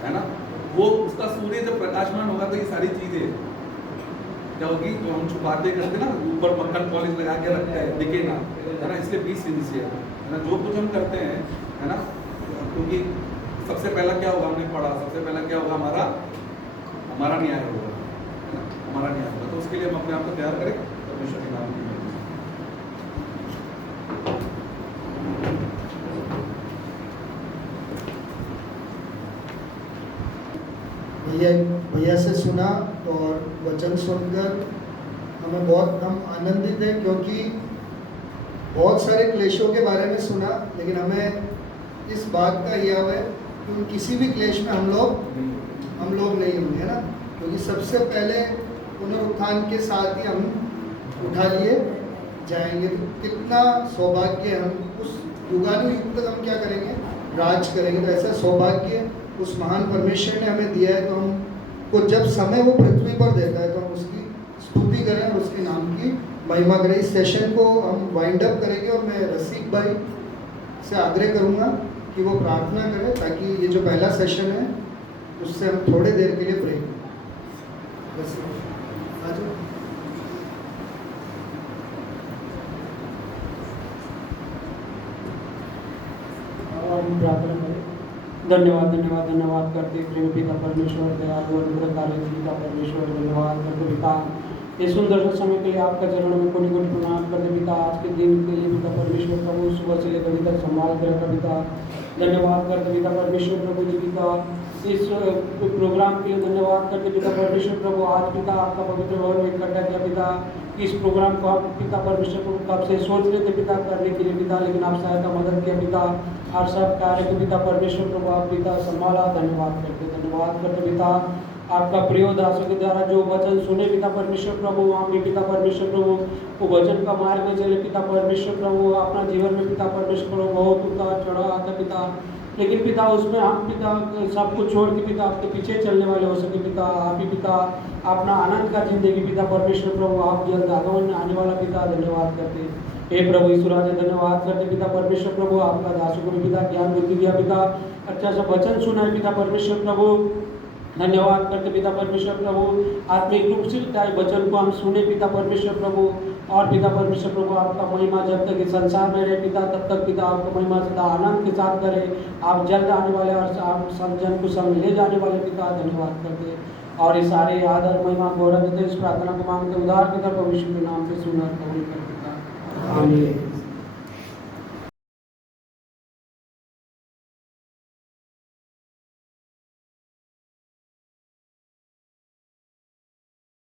है ना। वो उसका सूर्य जब प्रकाशमान होगा तो ये सारी चीजें क्या होगी, जो हम छुपाते करते ना, ऊपर मक्खन पॉलिश लगा के रखते हैं दिखे ना, है ना। इसलिए बी सिंसियर, है ना, जो कुछ हम करते हैं, है ना, क्योंकि सबसे पहला क्या होगा, हमने पढ़ा, सबसे पहला क्या होगा, हमारा न्याय होगा, है ना, हमारा न्याय होगा। तो उसके लिए हम अपने आप को तैयार करें परमेश्वर के नाम में। भैया से सुना और वचन सुनकर हम आनंदित हैं, क्योंकि बहुत सारे क्लेशों के बारे में सुना, लेकिन हमें इस बात का याद है कि किसी भी क्लेश में हम लोग नहीं होंगे, है ना। क्योंकि सबसे पहले पुनरुत्थान के साथ ही हम उठा लिए जाएंगे। तो कितना सौभाग्य है, हम उस युगानुयुग तक हम क्या करेंगे, राज करेंगे। तो ऐसा सौभाग्य उस महान परमेश्वर ने हमें दिया है। तो हमको जब समय वो पृथ्वी पर देता है तो हम उसकी स्तुति करें और उसके नाम की महिमा करें। इस सेशन को हम वाइंड अप करेंगे और मैं रसिक भाई से आग्रह करूँगा कि वो प्रार्थना करें ताकि ये जो पहला सेशन है उससे हम थोड़ी देर के लिए ब्रेक। रसिक आ जाओ। और हम प्रार्थना करें। धन्यवाद धन्यवाद धन्यवाद करते प्रेम पिता परमेश्वर, दयालु अनुग्रहकारी पिता परमेश्वर, धन्यवाद करते पिता ये सुंदर सा समय के लिए आपका चरण में कोटि कोटि प्रणाम करते पिता। आज के दिन के लिए पिता परमेश्वर प्रभु सुबह से लेकर अभी तक संभाल कर रखा पिता। धन्यवाद करते पिता परमेश्वर प्रभु जी पिता इस प्रोग्राम के लिए धन्यवाद करते पिता परमेश्वर प्रभु। आज पिता आपका पवित्र भवन में इकट्ठा किया पिता। इस प्रोग्राम को आप पिता परमेश्वर प्रभु कब से सोच रहे थे पिता करने के लिए पिता, लेकिन आप सहायता मदद किया पिता। और सब कार्य को पिता परमेश्वर प्रभु आप पिता संभाला। धन्यवाद करते पिता। आपका प्रिय दासों के द्वारा जो वचन सुने पिता परमेश्वर प्रभु, वहाँ भी पिता परमेश्वर प्रभु वो वचन का मार्ग में चले पिता परमेश्वर प्रभु। अपना जीवन में पिता परमेश्वर प्रभु बहुत उतार चढ़ाव आता पिता, लेकिन पिता उसमें हम पिता सब कुछ छोड़ के पिता आपके पीछे चलने वाले हो सके पिता। आप ही पिता अपना आनंद का जिंदगी पिता परमेश्वर प्रभु आप जल्द आगमन में आने वाला पिता। धन्यवाद करते हे प्रभु यीशु राजा, धन्यवाद करते पिता परमेश्वर प्रभु। आपका दासों को भी पिता ज्ञान बुद्धि दिया पिता, अच्छा सा वचन सुना है पिता परमेश्वर प्रभु। धन्यवाद करते पिता परमेश्वर प्रभु। आत्मिक रूप से पिता वचन को हम सुने पिता परमेश्वर प्रभु। और पिता परमेश्वर प्रभु आपका महिमा जब तक इस संसार में रहे पिता तब तक पिता आपका महिमा सदा आनंद के साथ करे। आप जल्द आने वाले और आप सब जन को संग ले जाने वाले पिता। धन्यवाद करते और इस सारे आदर महिमा गौरव देते इस प्रार्थना को मांगते उदार पिता प्रभु यीशु के नाम से सुना कबूल कर पिता। आमीन।